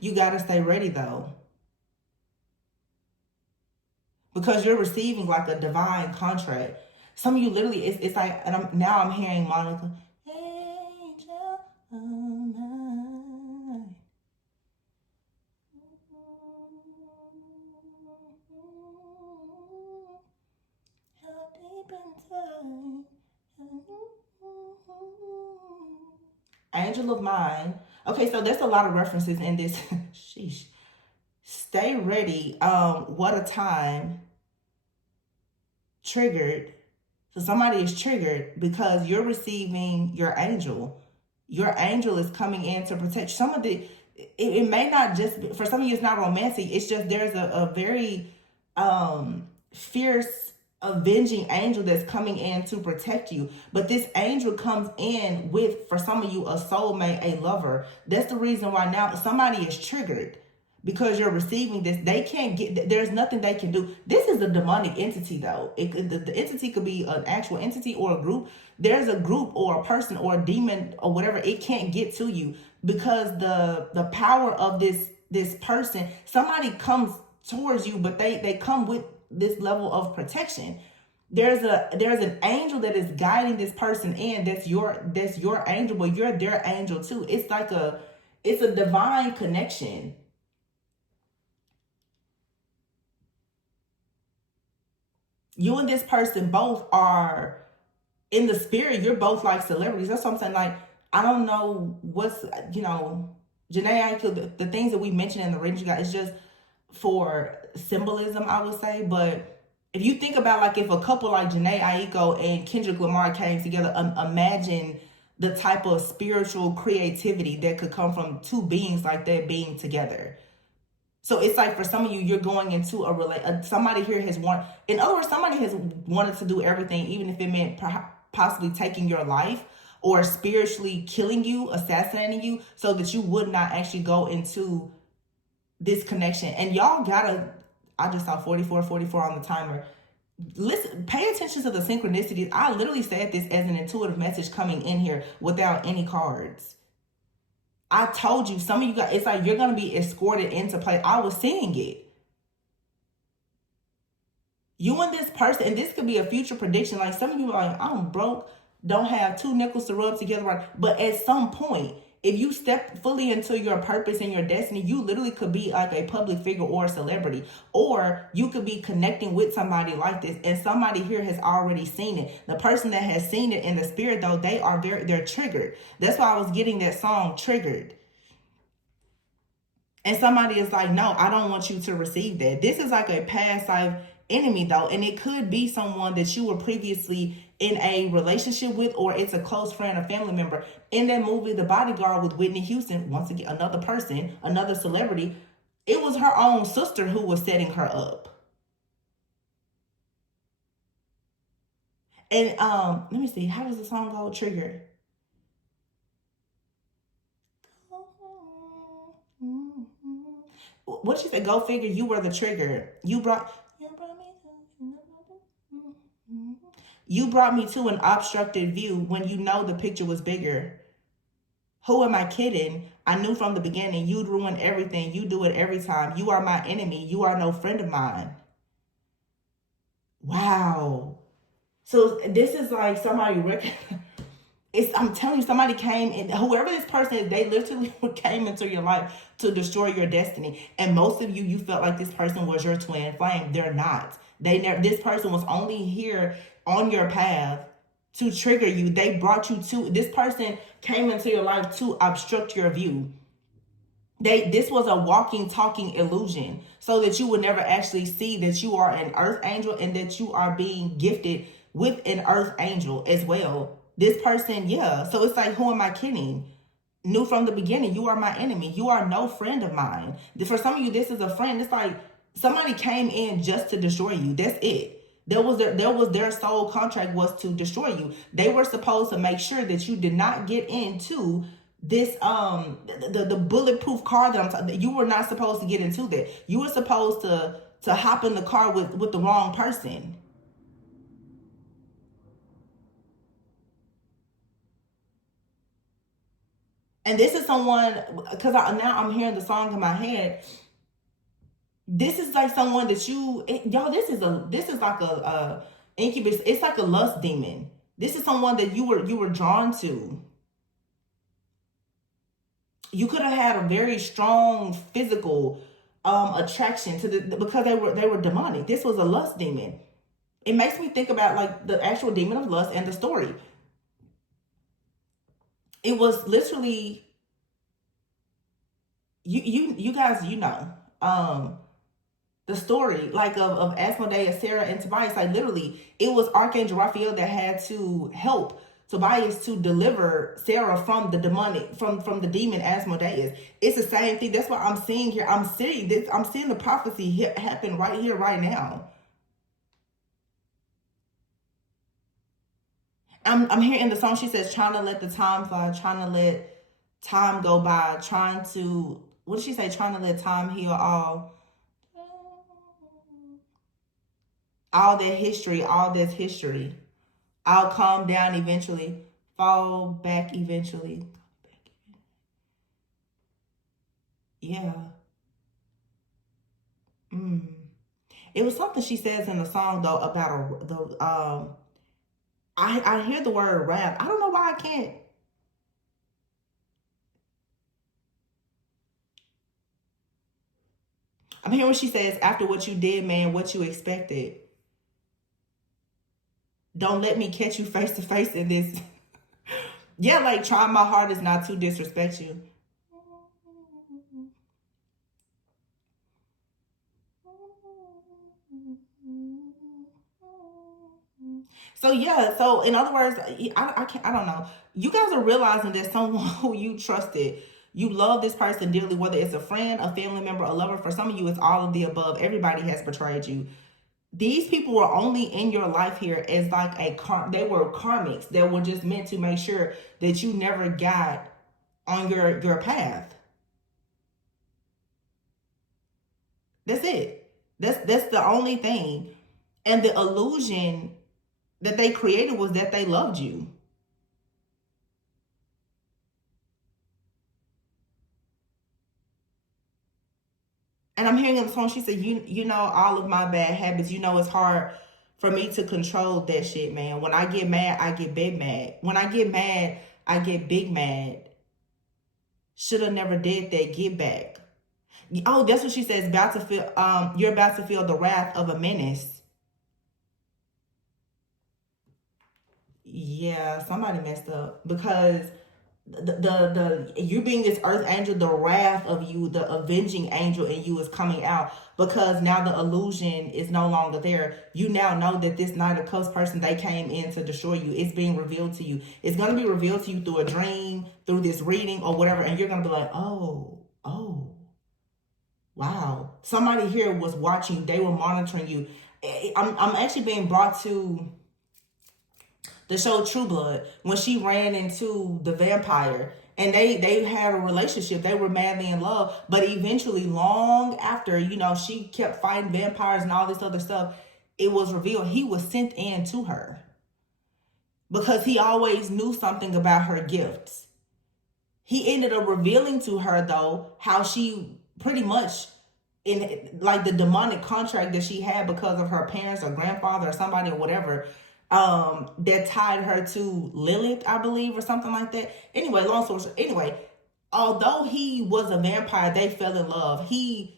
You gotta stay ready though. Because you're receiving like a divine contract. Some of you literally, it's like, and now I'm hearing Monica, angel of mine. How deep inside. Angel of mine. Okay, so there's a lot of references in this. Sheesh. Stay ready. What a time. Triggered. So somebody is triggered because you're receiving your angel. Your angel is coming in to protect. Some of the, it may not just be, for some of you it's not romantic. It's just there's a very fierce avenging angel that's coming in to protect you. But this angel comes in with, for some of you, a soulmate, a lover. That's the reason why now somebody is triggered. Because you're receiving this, they can't get, there's nothing they can do. This is a demonic entity though. The entity could be an actual entity or a group. There's a group or a person or a demon or whatever. It can't get to you because the power of this person, somebody comes towards you, but they come with this level of protection. There's an angel that is guiding this person in. That's your angel, but you're their angel too. It's like it's a divine connection. You and this person both are in the spirit. You're both like celebrities. That's what I'm saying. Like, I don't know what's, you know, Jhené Aiko, the things that we mentioned in the reading you got, it's just for symbolism, I would say. But if you think about like if a couple like Jhené Aiko and Kendrick Lamar came together, imagine the type of spiritual creativity that could come from two beings like that being together. So it's like for some of you, you're going into somebody here has in other words, somebody has wanted to do everything, even if it meant possibly taking your life or spiritually killing you, assassinating you, so that you would not actually go into this connection. And y'all gotta, I just saw 44 on the timer. Listen, pay attention to the synchronicities. I literally said this as an intuitive message coming in here without any cards. I told you, some of you guys, it's like you're going to be escorted into place. I was seeing it. You and this person, and this could be a future prediction. Like some of you are like, I'm broke, don't have two nickels to rub together. Right? But at some point, if you step fully into your purpose and your destiny, you literally could be like a public figure or a celebrity. Or you could be connecting with somebody like this. And somebody here has already seen it. The person that has seen it in the spirit, though, they're triggered. That's why I was getting that song, Triggered. And somebody is like, no, I don't want you to receive that. This is like a past life enemy, though. And it could be someone that you were previously in a relationship with, or it's a close friend or family member. In that movie, The Bodyguard with Whitney Houston, once again, another person, another celebrity, it was her own sister who was setting her up. And let me see, how does the song go? Trigger. What did she say? Go figure, you were the trigger. You brought me to an obstructed view when you know the picture was bigger. Who am I kidding? I knew from the beginning you'd ruin everything. You do it every time. You are my enemy. You are no friend of mine. Wow. So this is like somebody I'm telling you, somebody came in, whoever this person is, they literally came into your life to destroy your destiny. And most of you, you felt like this person was your twin flame. They're not. This person was only here on your path to trigger you. They brought you to, this person came into your life to obstruct your view. This was a walking, talking illusion so that you would never actually see that you are an earth angel and that you are being gifted with an earth angel as well. This person, yeah. So it's like, who am I kidding? Knew from the beginning, you are my enemy. You are no friend of mine. For some of you, this is a friend. It's like somebody came in just to destroy you. That's it. Their sole contract was to destroy you. They were supposed to make sure that you did not get into this the bulletproof car that I'm talking. You were not supposed to get into that. You were supposed to hop in the car with the wrong person. And this is someone, because now I'm hearing the song in my head. This is like someone that y'all, this is like a incubus. It's like a lust demon. This is someone that you were drawn to. You could have had a very strong physical attraction to because they were demonic. This was a lust demon. It makes me think about like the actual demon of lust and the story. It was literally you guys, the story like of Asmodeus, Sarah, and Tobias. Like literally, it was Archangel Raphael that had to help Tobias to deliver Sarah from the demonic, from the demon Asmodeus. It's the same thing. That's what I'm seeing here. I'm seeing the prophecy happen right here, right now. I'm hearing the song. She says, trying to let the time fly, trying to let time go by, trying to, what did she say? Trying to let time heal all that history, all that's history. I'll calm down eventually, fall back eventually. Yeah. It was something she says in the song though about I hear the word rap. I don't know why I can't. I'm hearing what she says, after what you did, man, what you expected. Don't let me catch you face to face in this. Yeah, like trying my hardest not to disrespect you. So yeah, so in other words, I don't know. You guys are realizing that someone who you trusted, you love this person dearly, whether it's a friend, a family member, a lover. For some of you, it's all of the above. Everybody has betrayed you. these people were only in your life here as like they were karmics that were just meant to make sure that you never got on your path. That's it. That's the only thing. And the illusion that they created was that they loved you. And I'm hearing in the song, she said, you know, all of my bad habits, you know, it's hard for me to control that shit, man. When I get mad, I get big mad. When I get mad, I get big mad. Shoulda never did that. Get back. Oh, that's what she says. About to feel. You're about to feel the wrath of a menace. Yeah, somebody messed up because the you being this earth angel, the wrath of you, the avenging angel in you is coming out because now the illusion is no longer there. You now know that this Knight of Cups person, they came in to destroy you. It's being revealed to you. It's going to be revealed to you through a dream, through this reading or whatever, and you're going to be like, oh, wow. Somebody here was watching. They were monitoring you. I'm actually being brought to the show True Blood when she ran into the vampire and they had a relationship. They were madly in love, but eventually, long after, you know, she kept fighting vampires and all this other stuff, it was revealed he was sent in to her because he always knew something about her gifts. He ended up revealing to her, though, how she pretty much, in like the demonic contract that she had because of her parents or grandfather or somebody or whatever, that tied her to Lilith, I believe, or something like that. Anyway, long story short, anyway, although he was a vampire, they fell in love. He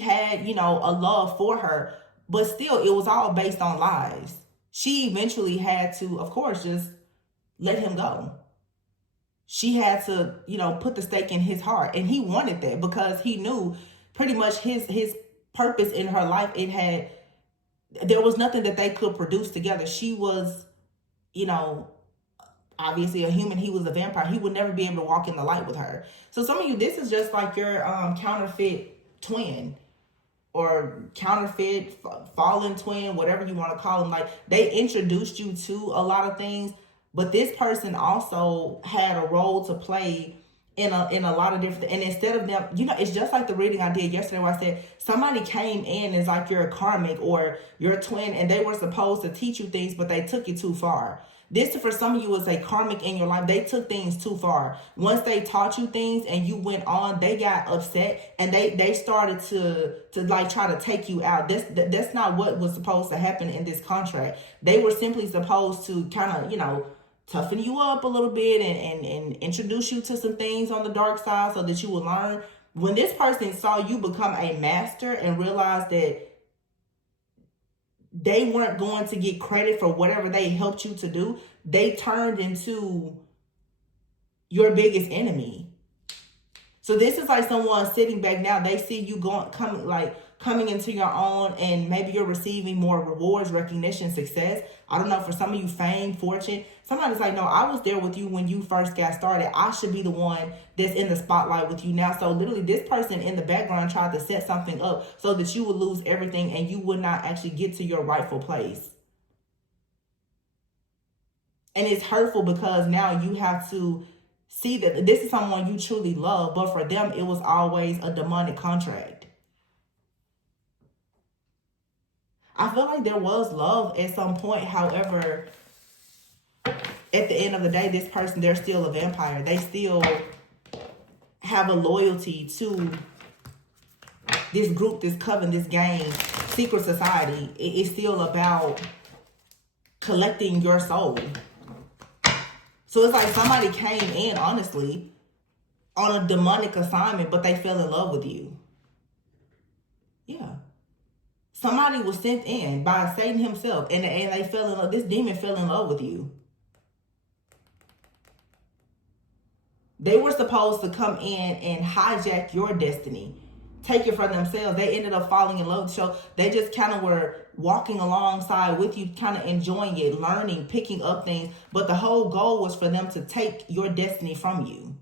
had, you know, a love for her, but still it was all based on lies. She eventually had to, of course, just let him go. She had to, you know, put the stake in his heart, and he wanted that because he knew pretty much his purpose in her life. There was nothing that they could produce together. She was, you know, obviously a human. He was a vampire. He would never be able to walk in the light with her. So some of you, this is just like your counterfeit twin or counterfeit fallen twin, whatever you want to call them. Like, they introduced you to a lot of things, but this person also had a role to play in a lot of different, and instead of them, you know, it's just like the reading I did yesterday where I said somebody came in as like your karmic or your twin, and they were supposed to teach you things, but they took you too far. This, for some of you, is a karmic in your life. They took things too far. Once they taught you things and you went on, they got upset and they started to like try to take you out. That's not what was supposed to happen in this contract. They were simply supposed to kind of, you know, toughen you up a little bit and introduce you to some things on the dark side so that you will learn. When this person saw you become a master and realized that they weren't going to get credit for whatever they helped you to do, they turned into your biggest enemy. So this is like someone sitting back now. They see you coming into your own, and maybe you're receiving more rewards, recognition, success. I don't know, for some of you, fame, fortune. Somebody's like, no, I was there with you when you first got started. I should be the one that's in the spotlight with you now. So literally this person in the background tried to set something up so that you would lose everything and you would not actually get to your rightful place. And it's hurtful because now you have to see that this is someone you truly love, but for them, it was always a demonic contract. I feel like there was love at some point. However, at the end of the day, this person, they're still a vampire. They still have a loyalty to this group, this coven, this gang, secret society. It's still about collecting your soul. So it's like somebody came in, honestly, on a demonic assignment, but they fell in love with you. Yeah. Somebody was sent in by Satan himself, and they fell in love. This demon fell in love with you. They were supposed to come in and hijack your destiny, take it for themselves. They ended up falling in love. So they just kind of were walking alongside with you, kind of enjoying it, learning, picking up things. But the whole goal was for them to take your destiny from you.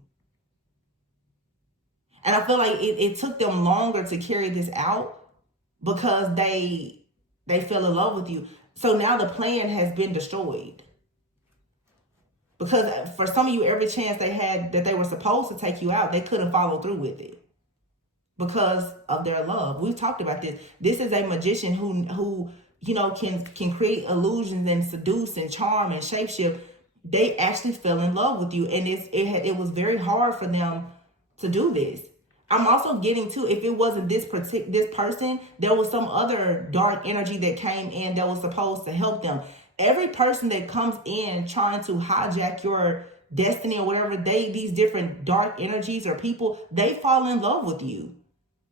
And I feel like it took them longer to carry this out because they They fell in love with you. So now the plan has been destroyed. Because for some of you, every chance they had that they were supposed to take you out, they couldn't follow through with it because of their love. We've talked about this. This is a magician who can create illusions and seduce and charm and shapeshift. They actually fell in love with you, and it was very hard for them to do this. I'm also getting to, if it wasn't this person, there was some other dark energy that came in that was supposed to help them. Every person that comes in trying to hijack your destiny or whatever, these different dark energies or people, they fall in love with you.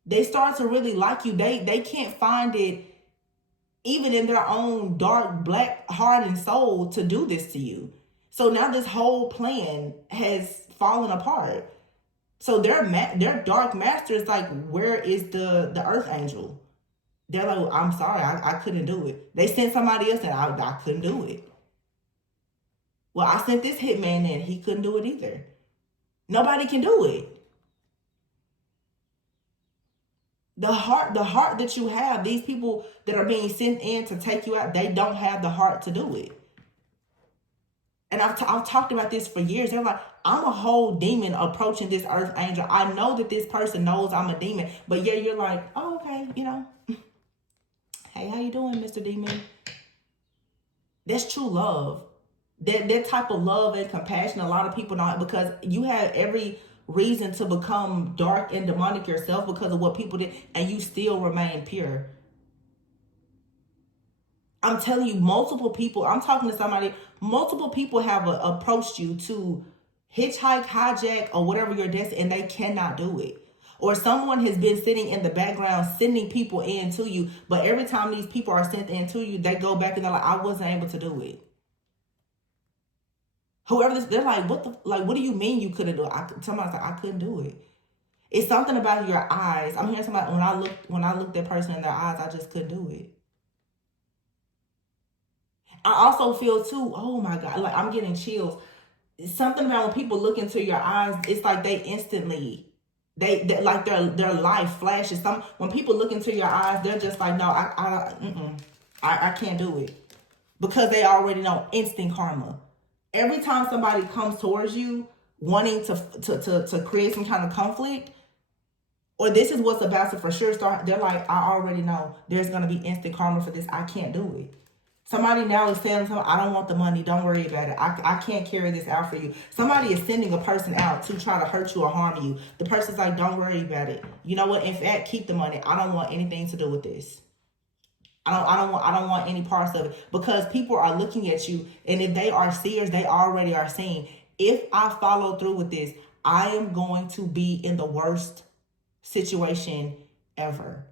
They start to really like you. They can't find it even in their own dark, black heart and soul to do this to you. So now this whole plan has fallen apart. So their dark master is like, where is the earth angel? They're like, well, I'm sorry, I couldn't do it. They sent somebody else and I couldn't do it. Well, I sent this hitman in. He couldn't do it either. Nobody can do it. The heart that you have, these people that are being sent in to take you out, they don't have the heart to do it. And I've talked about this for years. They're like, I'm a whole demon approaching this earth angel. I know that this person knows I'm a demon, but yeah, you're like, oh, okay, hey, how you doing, Mr. Demon? That's true love. That type of love and compassion, a lot of people don't, because you have every reason to become dark and demonic yourself because of what people did, and you still remain pure. I'm telling you, multiple people have approached you to hitchhike, hijack, or whatever your destiny, and they cannot do it. Or someone has been sitting in the background sending people in to you, but every time these people are sent in to you, they go back and they're like, I wasn't able to do it. They're like, what do you mean you couldn't do it? Somebody's like, I couldn't do it. It's something about your eyes. I'm hearing somebody, when I looked that person in their eyes, I just couldn't do it. I also feel too, oh my God, like I'm getting chills. It's something about when people look into your eyes, it's like they instantly, they like their life flashes. When people look into your eyes, they're just like, no, I can't do it. Because they already know instant karma. Every time somebody comes towards you wanting to create some kind of conflict, or this is what's about to for sure start, they're like, I already know there's going to be instant karma for this. I can't do it. Somebody now is saying, I don't want the money. Don't worry about it. I can't carry this out for you. Somebody is sending a person out to try to hurt you or harm you. The person's like, don't worry about it. You know what? In fact, keep the money. I don't want anything to do with this. I don't want any parts of it, because people are looking at you, and if they are seers, they already are seeing, if I follow through with this, I am going to be in the worst situation ever.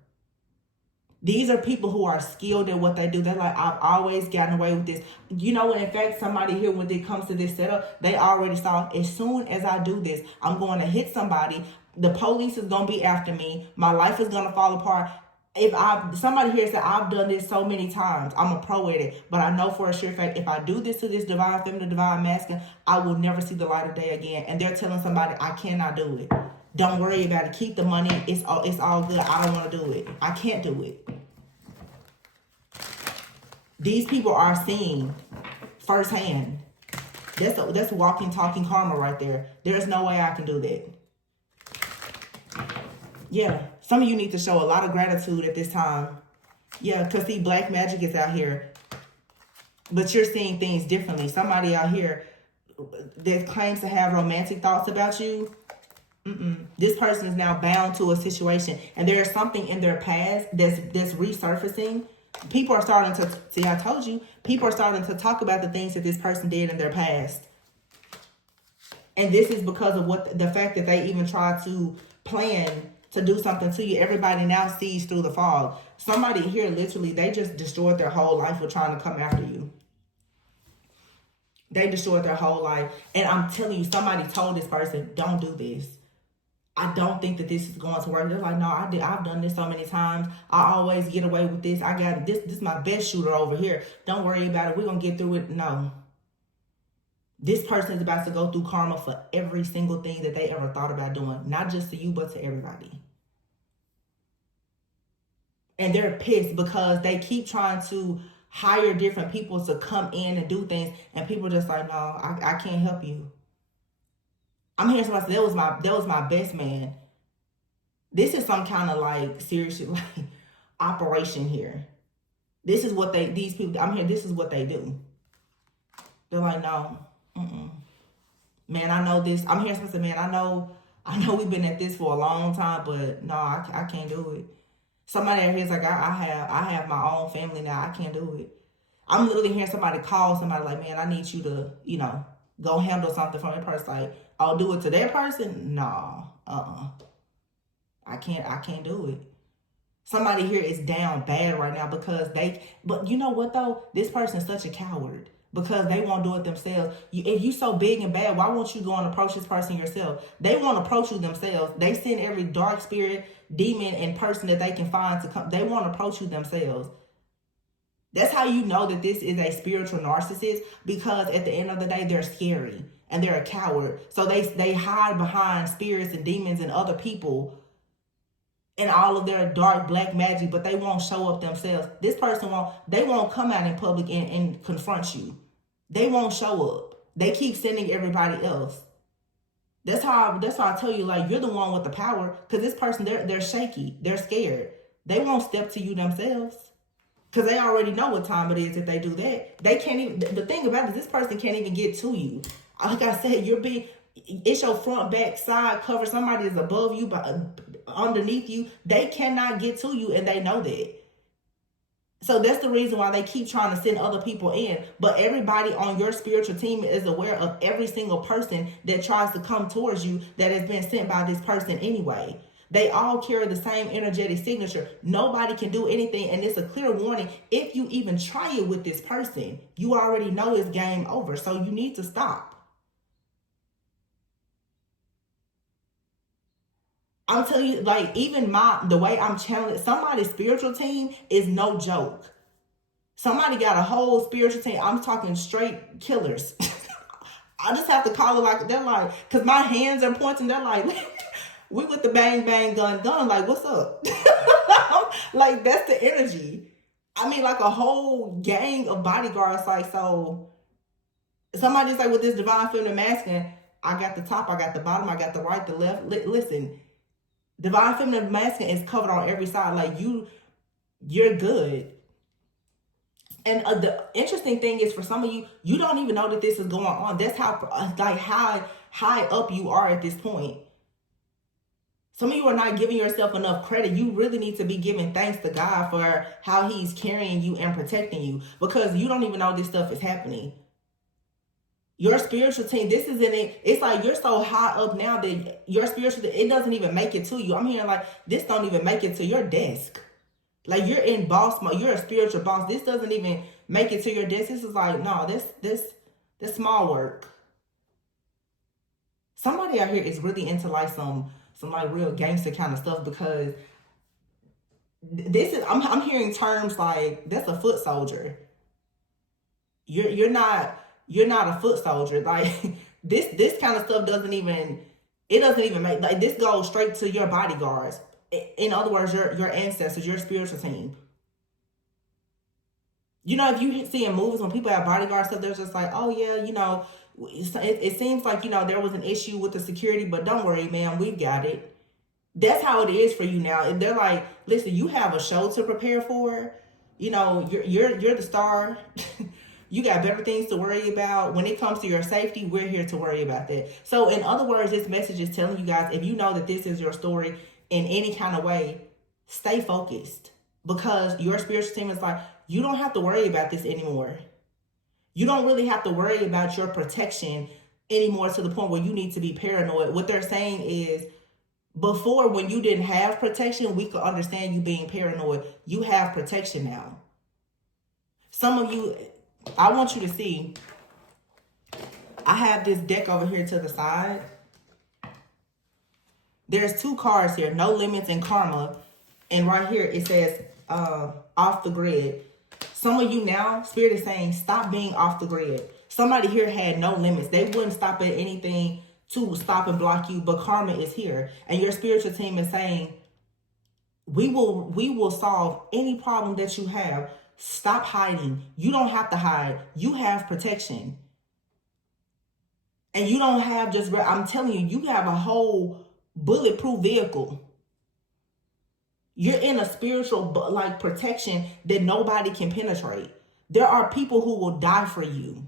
These are people who are skilled at what they do. They're like, I've always gotten away with this. In fact, somebody here, when it comes to this setup, they already saw, as soon as I do this, I'm going to hit somebody. The police is going to be after me. My life is going to fall apart. Somebody here said, I've done this so many times, I'm a pro at it, but I know for a sure fact, if I do this to this divine feminine, divine masculine, I will never see the light of day again. And they're telling somebody, I cannot do it. Don't worry about it. Keep the money. It's all good. I don't want to do it. I can't do it. These people are seeing firsthand. That's walking, talking karma right there. There's no way I can do that. Yeah, some of you need to show a lot of gratitude at this time. Yeah, because see, black magic is out here. But you're seeing things differently. Somebody out here that claims to have romantic thoughts about you, this person is now bound to a situation. And there is something in their past that's resurfacing. People are starting to, see, I told you, people are starting to talk about the things that this person did in their past. And this is because of the fact that they even tried to plan to do something to you. Everybody now sees through the fog. Somebody here, literally, they just destroyed their whole life with trying to come after you. They destroyed their whole life. And I'm telling you, somebody told this person, don't do this. I don't think that this is going to work. They're like, no, I've done this so many times. I always get away with this. I got this. This is my best shooter over here. Don't worry about it. We're going to get through it. No. This person is about to go through karma for every single thing that they ever thought about doing. Not just to you, but to everybody. And they're pissed because they keep trying to hire different people to come in and do things, and people are just like, no, I can't help you. I'm hearing somebody say, that was my best man. This is some kind of like serious like operation here. This is what these people, I'm here, this is what they do. They're like, no, man, I know this. I'm hearing somebody say, man, I know we've been at this for a long time, but no, I can't do it. Somebody out here is like, I have my own family now. I can't do it. I'm literally hearing somebody call somebody like, man, I need you to, go handle something from that person. Like, I'll do it to that person. No, I can't do it. Somebody here is down bad right now because but you know what though? This person is such a coward because they won't do it themselves. If you so big and bad, why won't you go and approach this person yourself? They won't approach you themselves. They send every dark spirit, demon, and person that they can find to come. They won't approach you themselves. That's how you know that this is a spiritual narcissist, because at the end of the day, they're scary and they're a coward. So they hide behind spirits and demons and other people and all of their dark black magic, but they won't show up themselves. This person won't come out in public and confront you. They won't show up. They keep sending everybody else. That's how I tell you, like, you're the one with the power, because this person, they're shaky. They're scared. They won't step to you themselves because they already know what time it is if they do that. They can't even, the thing about it is this person can't even get to you. Like I said, it's your front, back, side cover. Somebody is above you, but underneath you. They cannot get to you, and they know that. So that's the reason why they keep trying to send other people in. But everybody on your spiritual team is aware of every single person that tries to come towards you that has been sent by this person anyway. They all carry the same energetic signature. Nobody can do anything, and it's a clear warning. If you even try it with this person, you already know it's game over. So you need to stop. I'm telling you, like, even the way I'm channeling, somebody's spiritual team is no joke. Somebody got a whole spiritual team. I'm talking straight killers. I just have to call it like, they're like, because my hands are pointing, they're like, we with the bang, bang, gun, like, what's up? Like, that's the energy. I mean, like a whole gang of bodyguards, like, so somebody's like, with this divine feminine masculine, I got the top, I got the bottom, I got the right, the left. Listen, divine feminine masculine is covered on every side. Like, you're good. And the interesting thing is, for some of you, you don't even know that this is going on. That's how, like, high up you are at this point. Some of you are not giving yourself enough credit. You really need to be giving thanks to God for how he's carrying you and protecting you, because you don't even know this stuff is happening. Your spiritual team, this isn't it. It's like you're so high up now that your spiritual, it doesn't even make it to you. I'm hearing like this don't even make it to your desk. Like, you're in boss mode. You're a spiritual boss. This doesn't even make it to your desk. This is like, no, this small work. Somebody out here is really into like some like real gangster kind of stuff, because this is, I'm hearing terms like, that's a foot soldier. You're not a foot soldier. Like, this kind of stuff doesn't even make, like, this goes straight to your bodyguards. In other words, your ancestors, your spiritual team. You know, if you see in movies when people have bodyguards stuff, they're just like, oh yeah, it seems like, there was an issue with the security, but don't worry, man, we've got it. That's how it is for you now. And they're like, listen, you have a show to prepare for. You're the star. You got better things to worry about. When it comes to your safety, we're here to worry about that. So in other words, this message is telling you guys, if you know that this is your story in any kind of way, stay focused, because your spiritual team is like, you don't have to worry about this anymore. You don't really have to worry about your protection anymore, to the point where you need to be paranoid. What they're saying is, before, when you didn't have protection, we could understand you being paranoid. You have protection now. Some of you, I want you to see, I have this deck over here to the side. There's two cards here, No Limits and Karma. And right here it says off the grid. Some of you now, Spirit is saying, stop being off the grid. Somebody here had no limits. They wouldn't stop at anything to stop and block you, but karma is here. And your spiritual team is saying, We will solve any problem that you have. Stop hiding. You don't have to hide. You have protection. And you don't have just, I'm telling you, you have a whole bulletproof vehicle. You're in a spiritual like protection that nobody can penetrate. There are people who will die for you.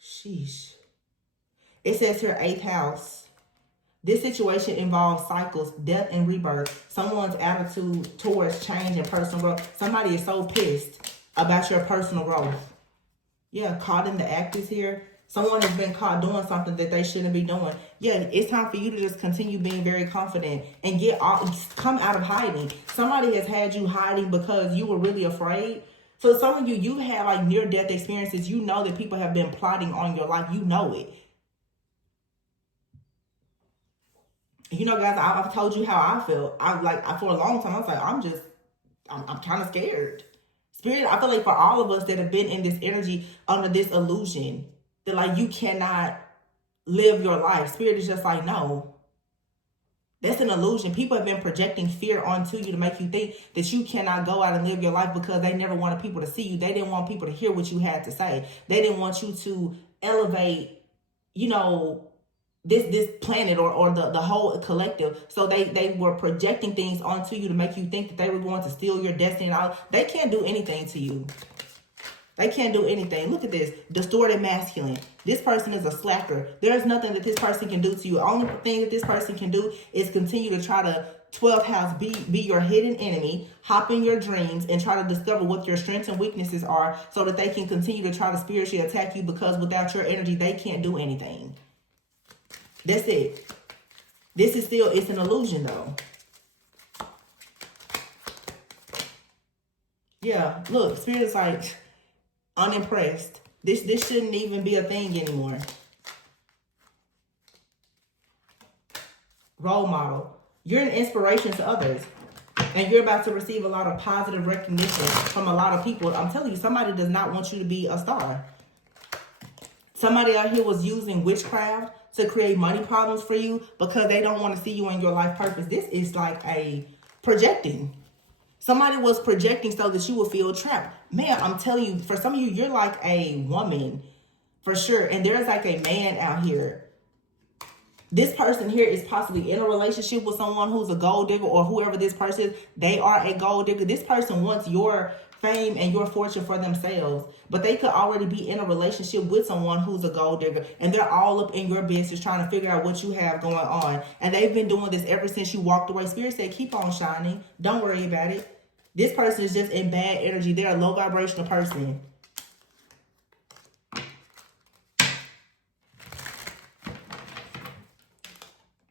Sheesh. It says here, 8th house. This situation involves cycles, death and rebirth. Someone's attitude towards change and personal growth. Somebody is so pissed about your personal growth. Yeah, caught in the act is here. Someone has been caught doing something that they shouldn't be doing. Yeah, it's time for you to just continue being very confident and come out of hiding. Somebody has had you hiding because you were really afraid. So some of you had like near-death experiences. You know that people have been plotting on your life. You know it. You know, guys, I've told you how I felt. For a long time, I was like, I'm kind of scared. Spirit, I feel like for all of us that have been in this energy under this illusion, that like you cannot live your life. Spirit is just like, no. That's an illusion. People have been projecting fear onto you to make you think that you cannot go out and live your life because they never wanted people to see you. They didn't want people to hear what you had to say. They didn't want you to elevate, you know, this planet or the whole collective. So they were projecting things onto you to make you think that they were going to steal your destiny. They can't do anything to you. They can't do anything. Look at this. Distorted masculine. This person is a slacker. There's nothing that this person can do to you. The only thing that this person can do is continue to try to 12th house be your hidden enemy, hop in your dreams, and try to discover what your strengths and weaknesses are so that they can continue to try to spiritually attack you, because without your energy, they can't do anything. That's it. It's an illusion though. Yeah, look, Spirit is like unimpressed. This shouldn't even be a thing anymore. Role model. You're an inspiration to others. And you're about to receive a lot of positive recognition from a lot of people. I'm telling you, somebody does not want you to be a star. Somebody out here was using witchcraft to create money problems for you because they don't want to see you in your life purpose. This is like a projecting. Somebody was projecting so that you will feel trapped. Man, I'm telling you, for some of you, you're like a woman for sure. And there's like a man out here. This person here is possibly in a relationship with someone who's a gold digger, or whoever this person is, they are a gold digger. This person wants your fame and your fortune for themselves, but they could already be in a relationship with someone who's a gold digger, and they're all up in your business trying to figure out what you have going on. And they've been doing this ever since you walked away. Spirit said, keep on shining. Don't worry about it. This person is just in bad energy. They're a low vibrational person.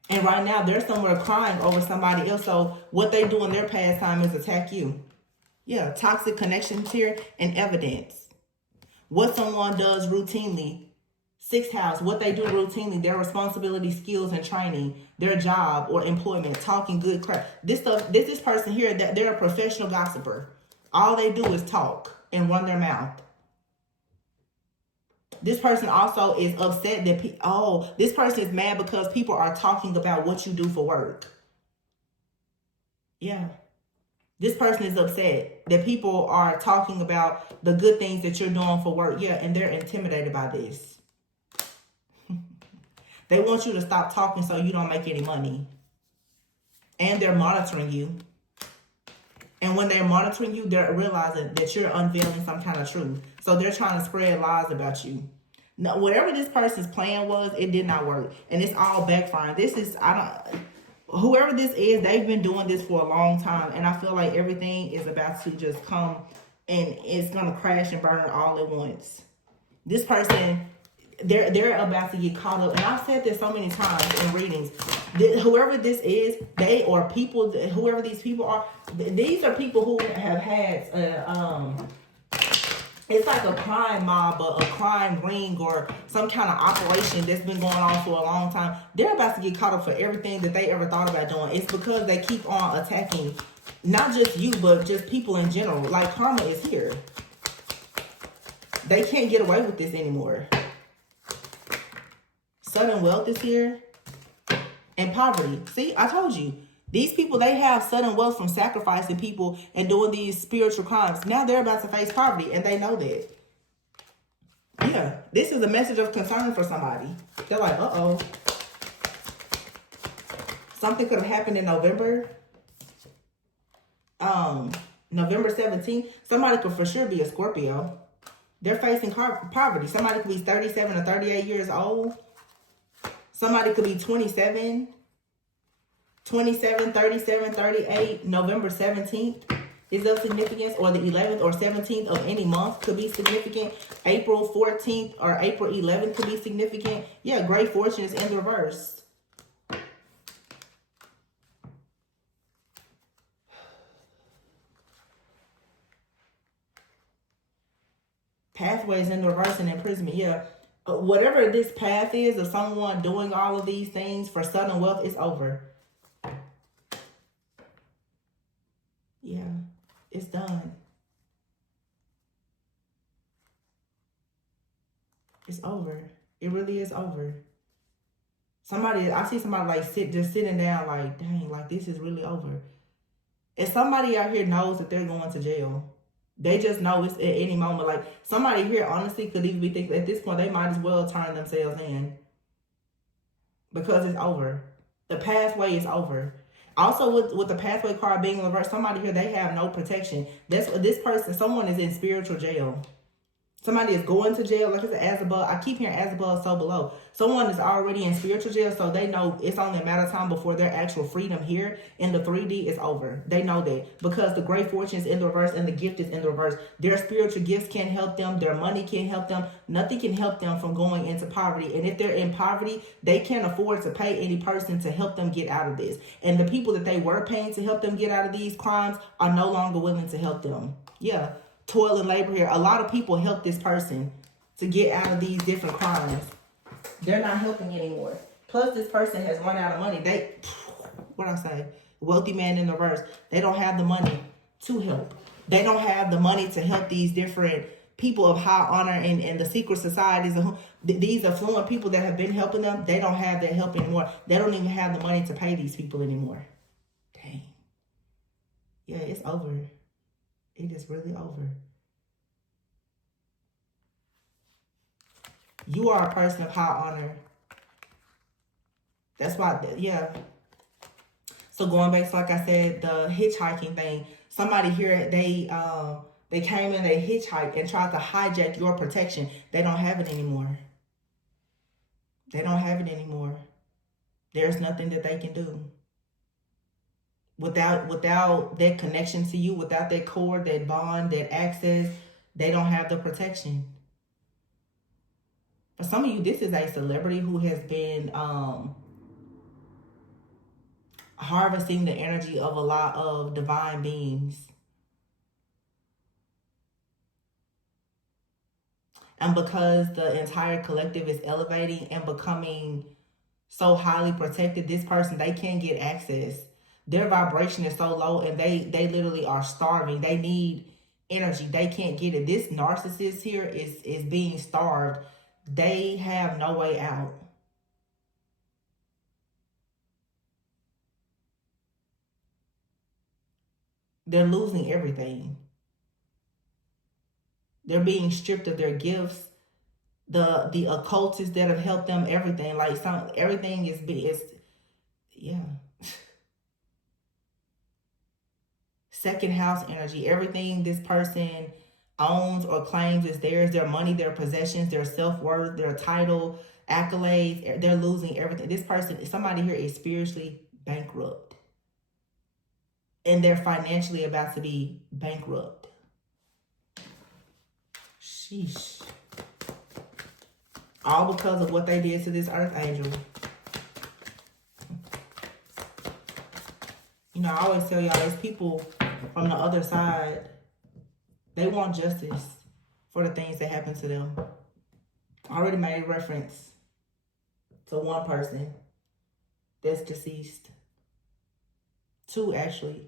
And right now, they're somewhere crying over somebody else. So what they do in their pastime is attack you. Yeah, toxic connections here and evidence. What someone does routinely. 6th house, what they do routinely, their responsibility, skills, and training, their job or employment, talking good crap. This person here, that they're a professional gossiper. All they do is talk and run their mouth. This person also is upset that, this person is mad because people are talking about what you do for work. Yeah. This person is upset that people are talking about the good things that you're doing for work. Yeah, and they're intimidated by this. They want you to stop talking so you don't make any money. And they're monitoring you. And when they're monitoring you, they're realizing that you're unveiling some kind of truth. So they're trying to spread lies about you. Now, whatever this person's plan was, it did not work. And it's all backfiring. Whoever this is, they've been doing this for a long time. And I feel like everything is about to just come and it's going to crash and burn all at once. This person, they're about to get caught up. And I've said this so many times in readings. Whoever this is, whoever these people are, these are people who have had it's like a crime mob or a crime ring or some kind of operation that's been going on for a long time. They're about to get caught up for everything that they ever thought about doing. It's because they keep on attacking not just you, but just people in general. Like, karma is here. They can't get away with this anymore. Sudden wealth is here. and poverty. See, I told you. These people, they have sudden wealth from sacrificing people and doing these spiritual crimes. Now they're about to face poverty, and they know that. Yeah, this is a message of concern for somebody. They're like, uh-oh. Something could have happened in November. November 17th. Somebody could for sure be a Scorpio. They're facing poverty. Somebody could be 37 or 38 years old. Somebody could be 27, 37, 38. November 17th is of significance, or the 11th or 17th of any month could be significant. April 14th or April 11th could be significant. Yeah, great fortune is in the reverse. Pathways in the reverse and imprisonment. Yeah. Whatever this path is of someone doing all of these things for sudden wealth, it's over. Yeah, it's done. It's over. It really is over. I see somebody like just sitting down like, dang, like this is really over. And somebody out here knows that they're going to jail. They just know it's at any moment. Like somebody here honestly could even be thinking at this point they might as well turn themselves in. Because it's over. The pathway is over. Also with the pathway card being reversed, somebody here, they have no protection. This person, someone is in spiritual jail. Somebody is going to jail, like I said, as above. I keep hearing as above, so below. Someone is already in spiritual jail, so they know it's only a matter of time before their actual freedom here in the 3D is over. They know that because the great fortune is in the reverse and the gift is in the reverse. Their spiritual gifts can't help them. Their money can't help them. Nothing can help them from going into poverty. And if they're in poverty, they can't afford to pay any person to help them get out of this. And the people that they were paying to help them get out of these crimes are no longer willing to help them. Yeah. Toil and labor here. A lot of people help this person to get out of these different crimes. They're not helping anymore. Plus, this person has run out of money. Wealthy man in the reverse. They don't have the money to help. They don't have the money to help these different people of high honor and the secret societies. These affluent people that have been helping them, they don't have that help anymore. They don't even have the money to pay these people anymore. Dang. Yeah, it's over. It is really over. You are a person of high honor. That's why, yeah. So going back to, like I said, the hitchhiking thing. Somebody here, they came in, they hitchhiked and tried to hijack your protection. They don't have it anymore. They don't have it anymore. There's nothing that they can do. Without that connection to you, without that cord, that bond, that access, they don't have the protection. For some of you, this is a celebrity who has been harvesting the energy of a lot of divine beings. And because the entire collective is elevating and becoming so highly protected, this person, they can't get access. Their vibration is so low and they literally are starving. They need energy. They can't get it. This narcissist here is being starved. They have no way out. They're losing everything. They're being stripped of their gifts. The occultists that have helped them, everything. Like everything is yeah. Second house energy. Everything this person owns or claims is theirs. Their money, their possessions, their self-worth, their title, accolades. They're losing everything. This person, somebody here is spiritually bankrupt. And they're financially about to be bankrupt. Sheesh. All because of what they did to this earth angel. You know, I always tell y'all, there's people from the other side, they want justice for the things that happen to them. I already made reference to one person that's deceased. Two, actually.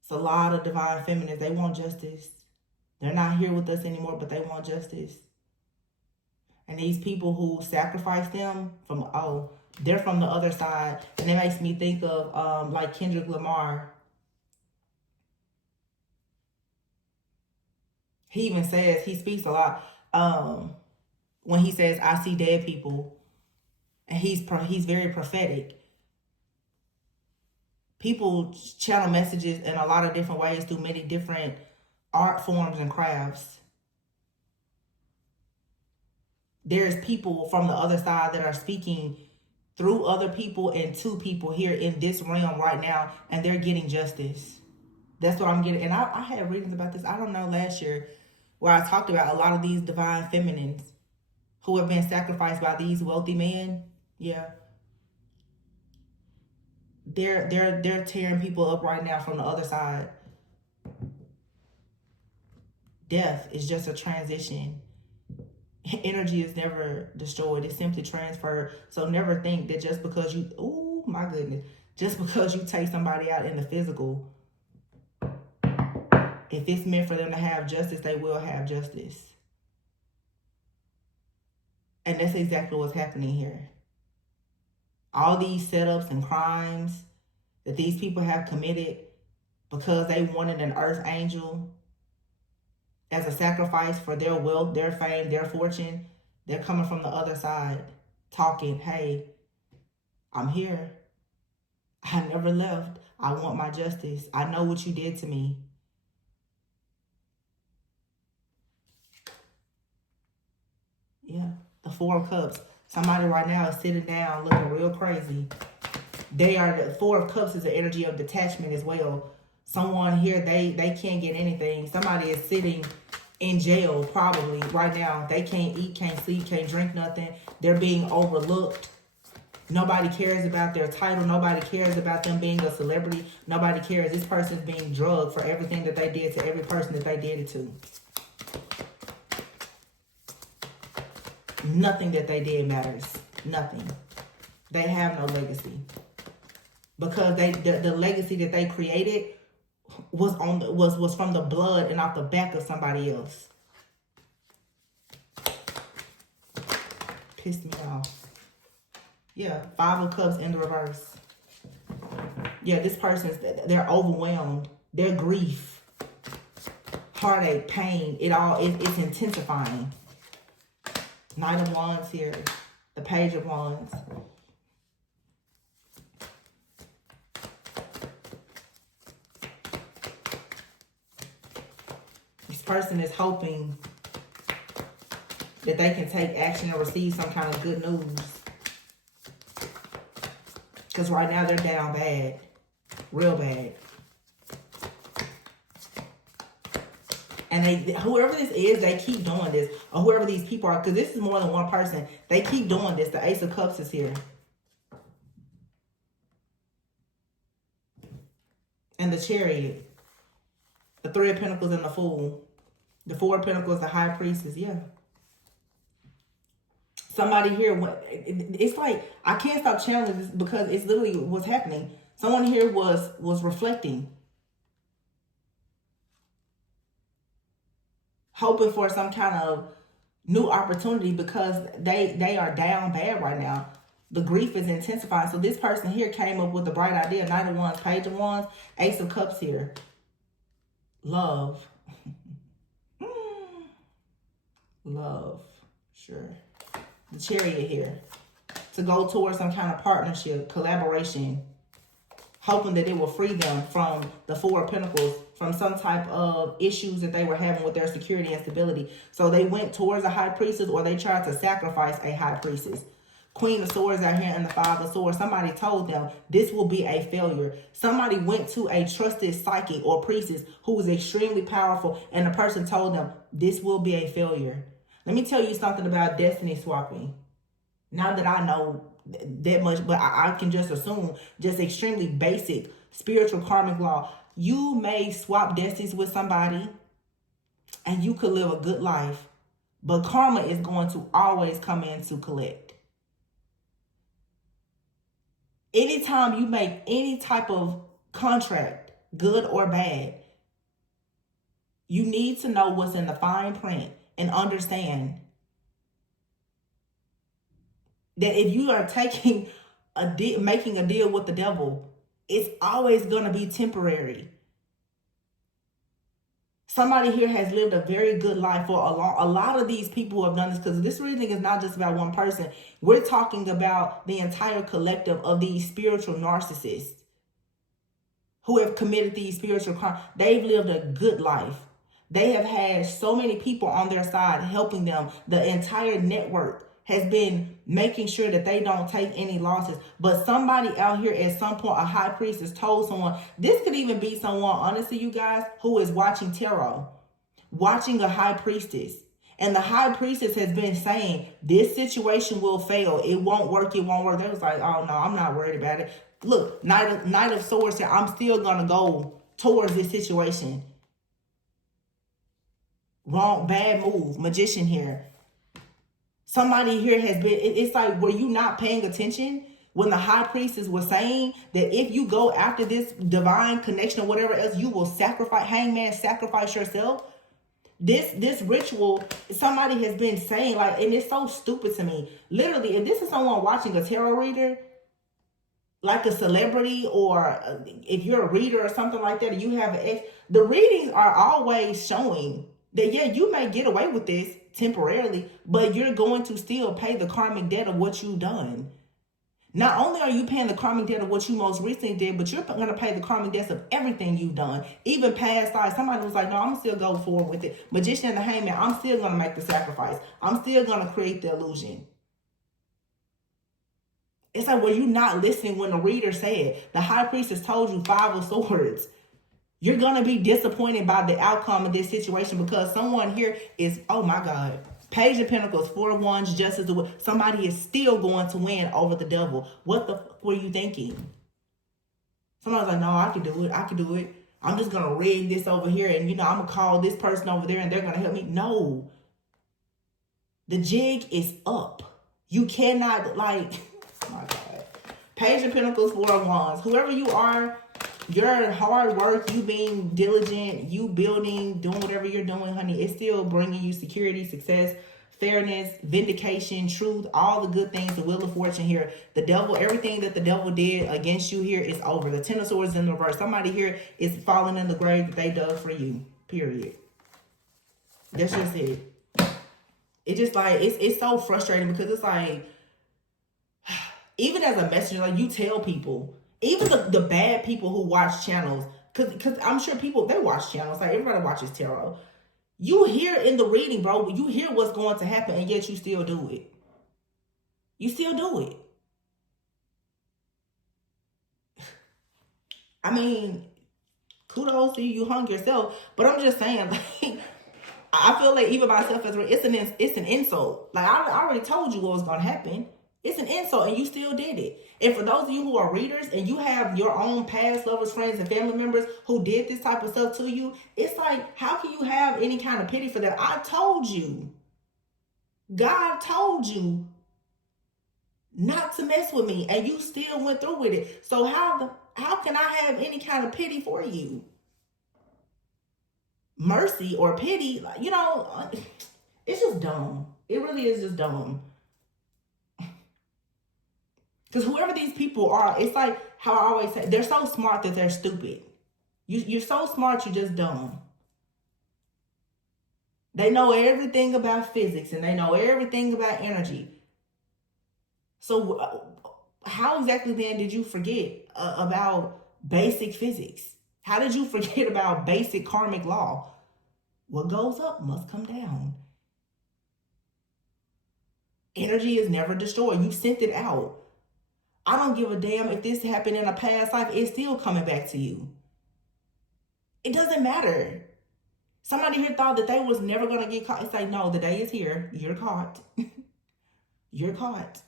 It's a lot of divine feminines. They want justice. They're not here with us anymore, but they want justice. And these people who sacrifice them from, They're from the other side. And it makes me think of like Kendrick Lamar. He even says, he speaks a lot when he says, I see dead people. And he's very prophetic. People channel messages in a lot of different ways through many different art forms and crafts. There's people from the other side that are speaking through other people and to people here in this realm right now, and they're getting justice. That's what I'm getting. And I had readings about this, I don't know, last year, where I talked about a lot of these divine feminines who have been sacrificed by these wealthy men. Yeah. They're tearing people up right now from the other side. Death is just a transition. Energy is never destroyed. It's simply transferred. So never think that just because you, oh my goodness, just because you take somebody out in the physical, if it's meant for them to have justice, they will have justice. And that's exactly what's happening here. All these setups and crimes that these people have committed because they wanted an earth angel as a sacrifice for their wealth, their fame, their fortune, they're coming from the other side talking, hey, I'm here. I never left. I want my justice. I know what you did to me. Yeah, the Four of Cups. Somebody right now is sitting down looking real crazy. The Four of Cups is the energy of detachment as well. Someone here, they can't get anything. Somebody is sitting in jail probably right now. They can't eat, can't sleep, can't drink nothing. They're being overlooked. Nobody cares about their title. Nobody cares about them being a celebrity. Nobody cares. This person's being drugged for everything that they did to every person that they did it to. Nothing that they did matters. Nothing. They have no legacy. Because the legacy that they created was from the blood and off the back of somebody else. Pissed me off. Yeah, Five of Cups in the reverse. Yeah, this person's, they're overwhelmed. Their grief, heartache, pain, it's intensifying. Knight of Wands here. The Page of Wands. This person is hoping that they can take action and receive some kind of good news. Because right now they're down bad. Real bad. And whoever this is, they keep doing this. Or whoever these people are, because this is more than one person. They keep doing this. The Ace of Cups is here. And the Chariot. The Three of Pentacles and the Fool. The Four of Pentacles, the High Priestess. Yeah. Somebody here, it's like, I can't stop channeling this because it's literally what's happening. Someone here was reflecting. Hoping for some kind of new opportunity because they are down bad right now. The grief is intensifying. So this person here came up with the bright idea. Knight of Wands, Page of Wands, Ace of Cups here. Love. Love. Sure. The Chariot here. To go towards some kind of partnership, collaboration. Hoping that it will free them from the Four of Pentacles, from some type of issues that they were having with their security and stability. So they went towards a High Priestess, or they tried to sacrifice a High Priestess. Queen of Swords out here and the Five of Swords. Somebody told them this will be a failure. Somebody went to a trusted psychic or priestess who was extremely powerful, and the person told them this will be a failure. Let me tell you something about destiny swapping. Now that I know that much, but I can just assume, just extremely basic spiritual karmic law. You may swap destinies with somebody and you could live a good life, but karma is going to always come in to collect. Anytime you make any type of contract, good or bad, you need to know what's in the fine print and understand that if you are taking making a deal with the devil, it's always going to be temporary. Somebody here has lived a very good life for a lot of these people who have done this, because this reading is not just about one person. We're talking about the entire collective of these spiritual narcissists who have committed these spiritual crimes. They've lived a good life. They have had so many people on their side helping them. The entire network has been making sure that they don't take any losses. But somebody out here at some point, a high priestess told someone, this could even be someone, honestly, you guys, who is watching tarot, watching a high priestess. And the high priestess has been saying, this situation will fail. It won't work. It won't work. They was like, oh, no, I'm not worried about it. Look, Knight of Swords said, I'm still going to go towards this situation. Wrong, bad move. Magician here. Somebody here has been, it's like, were you not paying attention when the high priestess was saying that if you go after this divine connection or whatever else, you will sacrifice, hangman, sacrifice yourself? This ritual, somebody has been saying, like, and it's so stupid to me. Literally, if this is someone watching a tarot reader, like a celebrity, or if you're a reader or something like that, and you have an ex, the readings are always showing that, yeah, you may get away with this temporarily, but you're going to still pay the karmic debt of what you've done. Not only are you paying the karmic debt of what you most recently did, but you're going to pay the karmic debts of everything you've done. Even past life. Somebody was like, no, I'm going to still go forward with it. Magician and the hangman, I'm still going to make the sacrifice. I'm still going to create the illusion. It's like, were you not listening when the reader said, the high priestess told you 5 of swords? You're going to be disappointed by the outcome of this situation because someone here is, oh my God, Page of Pentacles, 4 of Wands, Justice. Somebody is still going to win over the devil. What the fuck were you thinking? Somebody's like, no, I can do it. I can do it. I'm just going to rig this over here. And, I'm going to call this person over there and they're going to help me. No. The jig is up. You cannot, like, oh my God. Page of Pentacles, 4 of Wands. Whoever you are, your hard work, you being diligent, you building, doing whatever you're doing, honey, it's still bringing you security, success, fairness, vindication, truth, all the good things, the wheel of fortune here. The devil, everything that the devil did against you here is over. The 10 of swords in the reverse. Somebody here is falling in the grave that they dug for you, period. That's just it. It's just like, it's so frustrating because it's like, even as a messenger, like, you tell people, even the bad people who watch channels, because I'm sure people, they watch channels, like everybody watches tarot. You hear in the reading, bro, you hear what's going to happen, and yet you still do it. You still do it. I mean, kudos to you, you hung yourself, but I'm just saying, like, I feel like even myself as it's an insult. Like, I already told you what was going to happen. It's an insult, and you still did it. And for those of you who are readers and you have your own past lovers, friends, and family members who did this type of stuff to you, it's like, how can you have any kind of pity for that? I told you. God told you not to mess with me, and you still went through with it. So how can I have any kind of pity for you? Mercy or pity, like, it's just dumb. It really is just dumb. Because whoever these people are, it's like how I always say, they're so smart that they're stupid. You're so smart, you're just dumb. They know everything about physics and they know everything about energy. So how exactly then did you forget about basic physics? How did you forget about basic karmic law? What goes up must come down. Energy is never destroyed. You sent it out. I don't give a damn if this happened in a past life. It's still coming back to you. It doesn't matter. Somebody here thought that they was never going to get caught. It's like, no, the day is here. You're caught. You're caught.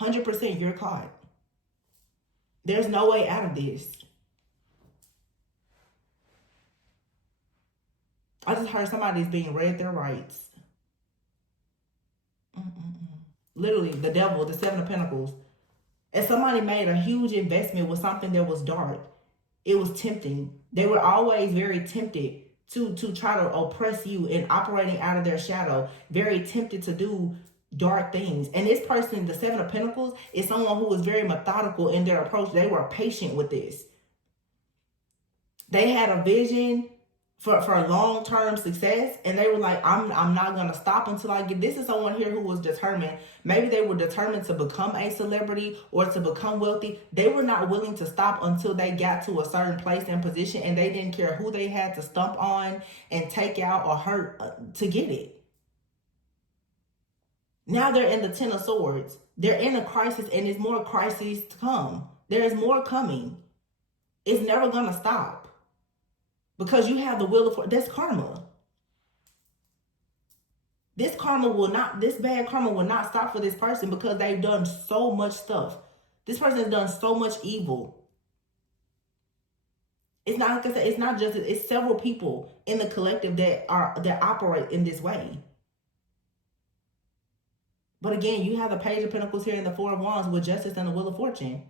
100% you're caught. There's no way out of this. I just heard somebody's being read their rights. Literally, the devil, the 7 of Pentacles. And somebody made a huge investment with something that was dark. It was tempting. They were always very tempted to try to oppress you and operating out of their shadow. Very tempted to do dark things. And this person, the Seven of Pentacles, is someone who was very methodical in their approach. They were patient with this. They had a vision for long-term success, and they were like, I'm not gonna stop until I get. This is someone here who was determined. Maybe they were determined to become a celebrity or to become wealthy. They were not willing to stop until they got to a certain place and position, and they didn't care who they had to stomp on and take out or hurt to get it. Now they're in the Ten of Swords. They're in a crisis, and there's more crises to come. There is more coming. It's never gonna stop. Because you have the Wheel of Fortune. That's karma. This bad karma will not stop for this person because they've done so much stuff. This person has done so much evil. It's not, like I said, it's not just, it's several people in the collective that operate in this way. But again, you have the Page of Pentacles here and the Four of Wands with Justice and the Wheel of Fortune.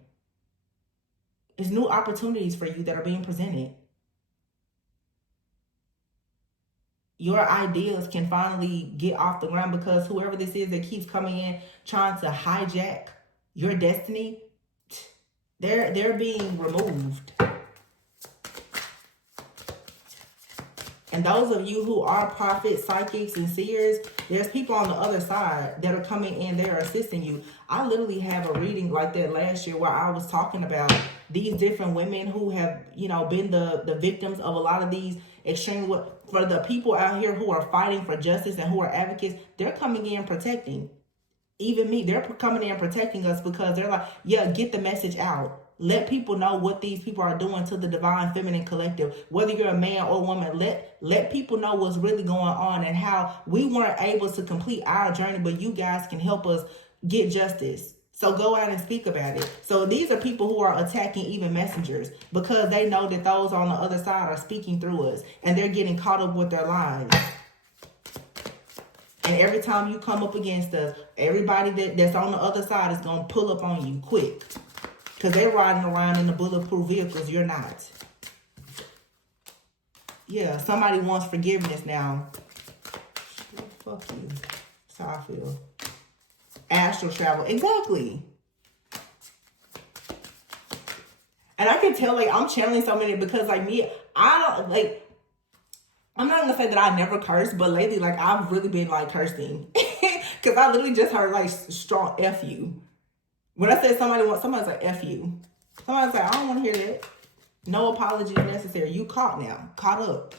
It's new opportunities for you that are being presented. Your ideas can finally get off the ground because whoever this is that keeps coming in trying to hijack your destiny, they're being removed. And those of you who are prophets, psychics, and seers, there's people on the other side that are coming in, they're assisting you. I literally have a reading like that last year where I was talking about these different women who have, been the victims of a lot of these extreme. For the people out here who are fighting for justice and who are advocates, they're coming in protecting. Even me, they're coming in protecting us because they're like, yeah, get the message out. Let people know what these people are doing to the divine feminine collective. Whether you're a man or a woman, let people know what's really going on and how we weren't able to complete our journey, but you guys can help us get justice. So go out and speak about it. So these are people who are attacking even messengers because they know that those on the other side are speaking through us and they're getting caught up with their lives. And every time you come up against us, everybody that's on the other side is going to pull up on you quick. Because they're riding around in the bulletproof vehicles. You're not. Yeah, somebody wants forgiveness now. Fuck you. That's how I feel. Astral travel. Exactly. And I can tell, I'm channeling so many because, me, I'm not going to say that I never curse, but lately, I've really been, cursing. Because I literally just heard, strong F you. When I said somebody's like, F you. Somebody's like, I don't want to hear that. No apology necessary. You caught now. Caught up.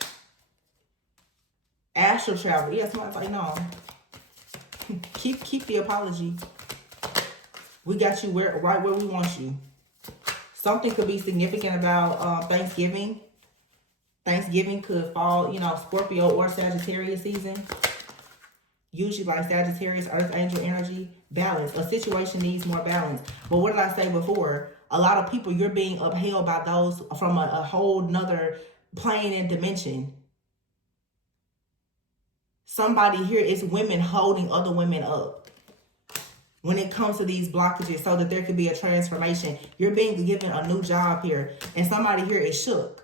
Astral travel. Yeah, somebody's like, no. Keep the apology. We got you right where we want you. Something could be significant about Thanksgiving. Thanksgiving could fall, Scorpio or Sagittarius season. Usually Sagittarius, Earth Angel energy, balance. A situation needs more balance. But what did I say before? A lot of people, you're being upheld by those from a whole nother plane and dimension. Somebody here is women holding other women up when it comes to these blockages so that there could be a transformation. You're being given a new job here. And somebody here is shook.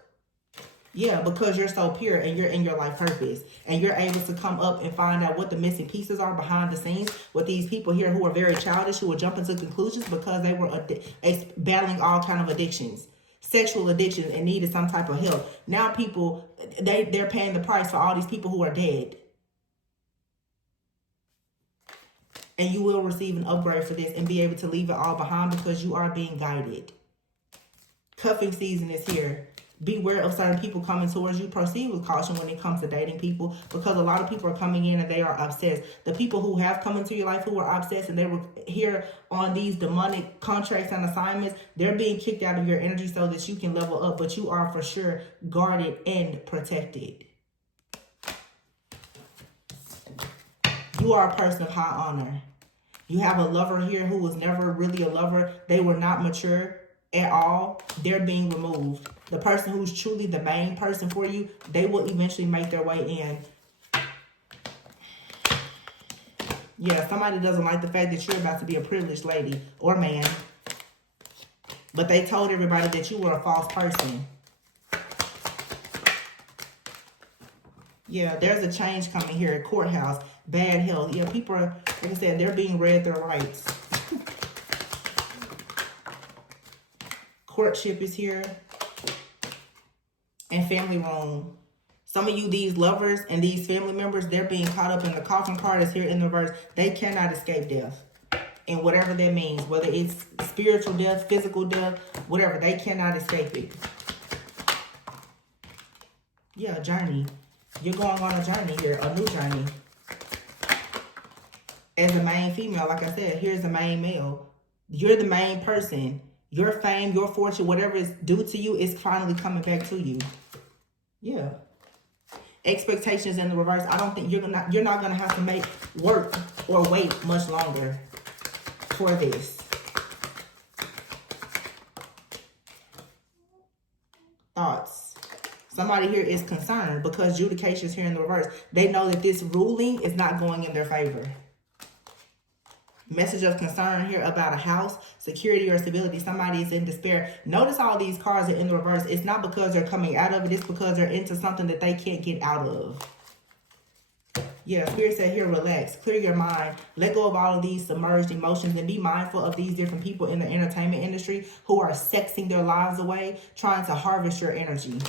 Yeah, because you're so pure and you're in your life purpose. And you're able to come up and find out what the missing pieces are behind the scenes with these people here who are very childish, who are jumping to conclusions because they were battling all kind of addictions. Sexual addictions and needed some type of help. Now people, they're paying the price for all these people who are dead. And you will receive an upgrade for this and be able to leave it all behind because you are being guided. Cuffing season is here. Beware of certain people coming towards you. Proceed with caution when it comes to dating people because a lot of people are coming in and they are obsessed. The people who have come into your life who are obsessed and they were here on these demonic contracts and assignments, they're being kicked out of your energy so that you can level up, but you are for sure guarded and protected. You are a person of high honor. You have a lover here who was never really a lover. They were not mature at all. They're being removed. The person who's truly the main person for you, they will eventually make their way in. Yeah, somebody doesn't like the fact that you're about to be a privileged lady or man. But they told everybody that you were a false person. Yeah, there's a change coming here at courthouse. Bad health. Yeah, people are, like I said, they're being read their rights. Courtship is here. And family room. Some of you, these lovers and these family members, they're being caught up in the coffin card is here in the reverse. They cannot escape death. And whatever that means, whether it's spiritual death, physical death, whatever, they cannot escape it. Yeah, journey. You're going on a journey here, a new journey. As a main female, like I said, here's the main male. You're the main person. Your fame, your fortune, whatever is due to you is finally coming back to you. Yeah. Expectations in the reverse. I don't think you're not gonna have to make work or wait much longer for this. Thoughts. Somebody here is concerned because judication is here in the reverse. They know that this ruling is not going in their favor. Message of concern here about a house, security, or stability. Somebody is in despair. Notice all these cards are in the reverse. It's not because they're coming out of it. It's because they're into something that they can't get out of. Yeah, Spirit said here, relax. Clear your mind. Let go of all of these submerged emotions and be mindful of these different people in the entertainment industry who are sexing their lives away, trying to harvest your energy.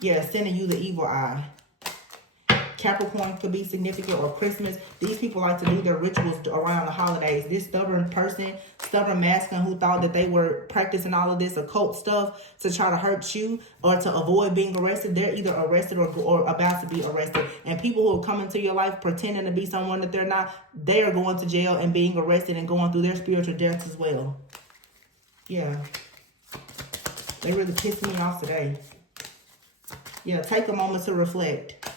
Yeah, sending you the evil eye. Capricorn could be significant, or Christmas. These people like to do their rituals around the holidays. This stubborn person, stubborn masculine who thought that they were practicing all of this occult stuff to try to hurt you or to avoid being arrested, they're either arrested or about to be arrested. And people who are coming to your life pretending to be someone that they're not, they are going to jail and being arrested and going through their spiritual deaths as well. Yeah. They really pissed me off today. Yeah, take a moment to reflect.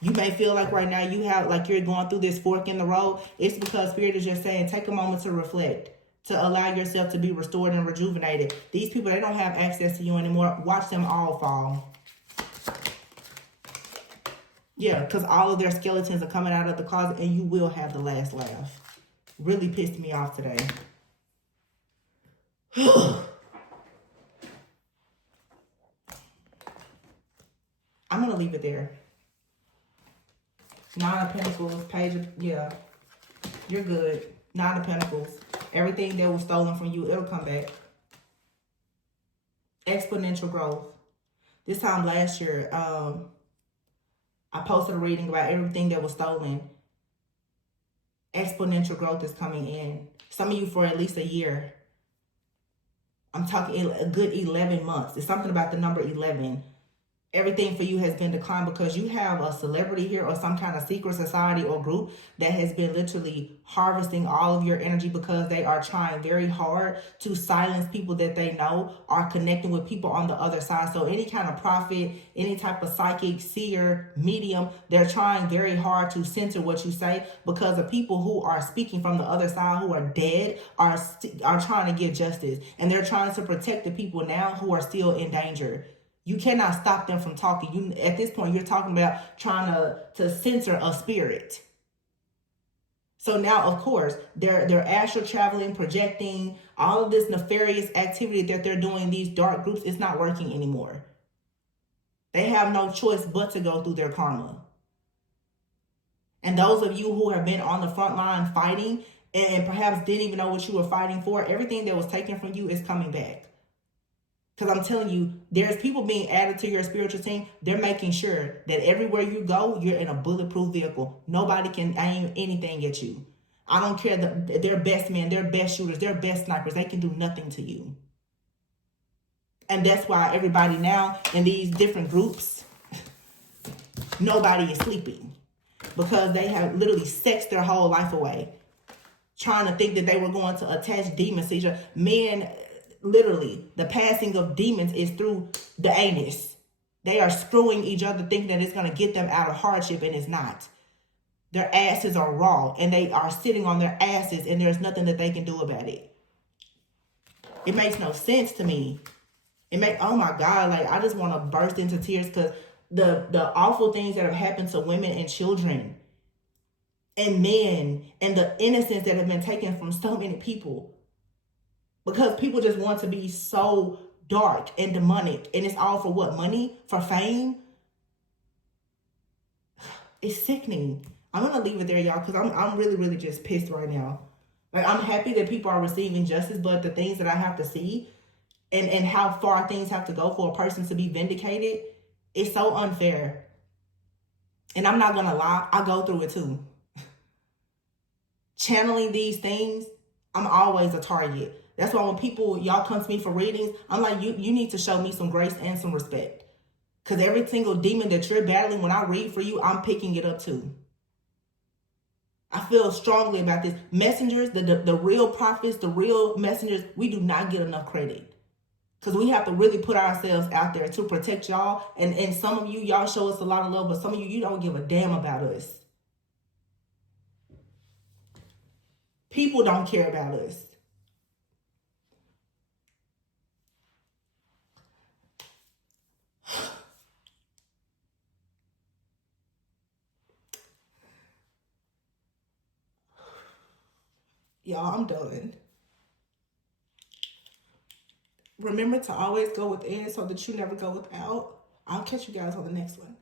You may feel like right now you're going through this fork in the road. It's because Spirit is just saying, take a moment to reflect, to allow yourself to be restored and rejuvenated. These people, they don't have access to you anymore. Watch them all fall. Yeah, because all of their skeletons are coming out of the closet and you will have the last laugh. Really pissed me off today. I'm going to leave it there. Nine of Pentacles, Page of, yeah, you're good. Nine of Pentacles. Everything that was stolen from you, it'll come back. Exponential growth. This time last year, I posted a reading about everything that was stolen. Exponential growth is coming in. Some of you for at least a year. I'm talking a good 11 months. It's something about the number 11. Everything for you has been declined because you have a celebrity here or some kind of secret society or group that has been literally harvesting all of your energy because they are trying very hard to silence people that they know are connecting with people on the other side. So any kind of prophet, any type of psychic, seer, medium, they're trying very hard to censor what you say because the people who are speaking from the other side who are dead are trying to get justice. And they're trying to protect the people now who are still in danger. You cannot stop them from talking. You, at this point, you're talking about trying to censor a spirit. So now, of course, they're astral traveling, projecting, all of this nefarious activity that they're doing, these dark groups, it's not working anymore. They have no choice but to go through their karma. And those of you who have been on the front line fighting and perhaps didn't even know what you were fighting for, everything that was taken from you is coming back. Because I'm telling you, there's people being added to your spiritual team. They're making sure that everywhere you go, you're in a bulletproof vehicle. Nobody can aim anything at you. I don't care. They're best men, they're best shooters, they're best snipers. They can do nothing to you. And that's why everybody now in these different groups, nobody is sleeping. Because they have literally sexed their whole life away. Trying to think that they were going to attach demons to each other. Men... Literally, the passing of demons is through the anus. They are screwing each other thinking that it's going to get them out of hardship, and it's not. Their asses are raw, and they are sitting on their asses, and there's nothing that they can do about it. It makes no sense to me. Oh my God, like I just want to burst into tears because the awful things that have happened to women and children and men and the innocence that have been taken from so many people. Because people just want to be so dark and demonic. And it's all for what? Money? For fame? It's sickening. I'm gonna leave it there, y'all, because I'm really, really just pissed right now. Like, I'm happy that people are receiving justice, but the things that I have to see and how far things have to go for a person to be vindicated, it's so unfair. And I'm not gonna lie, I go through it too. Channeling these things, I'm always a target. That's why when people, y'all come to me for readings, I'm like, you need to show me some grace and some respect. Because every single demon that you're battling, when I read for you, I'm picking it up too. I feel strongly about this. Messengers, the real prophets, the real messengers, we do not get enough credit. Because we have to really put ourselves out there to protect y'all. And some of you, y'all show us a lot of love, but some of you, you don't give a damn about us. People don't care about us. Y'all, I'm done. Remember to always go within so that you never go without. I'll catch you guys on the next one.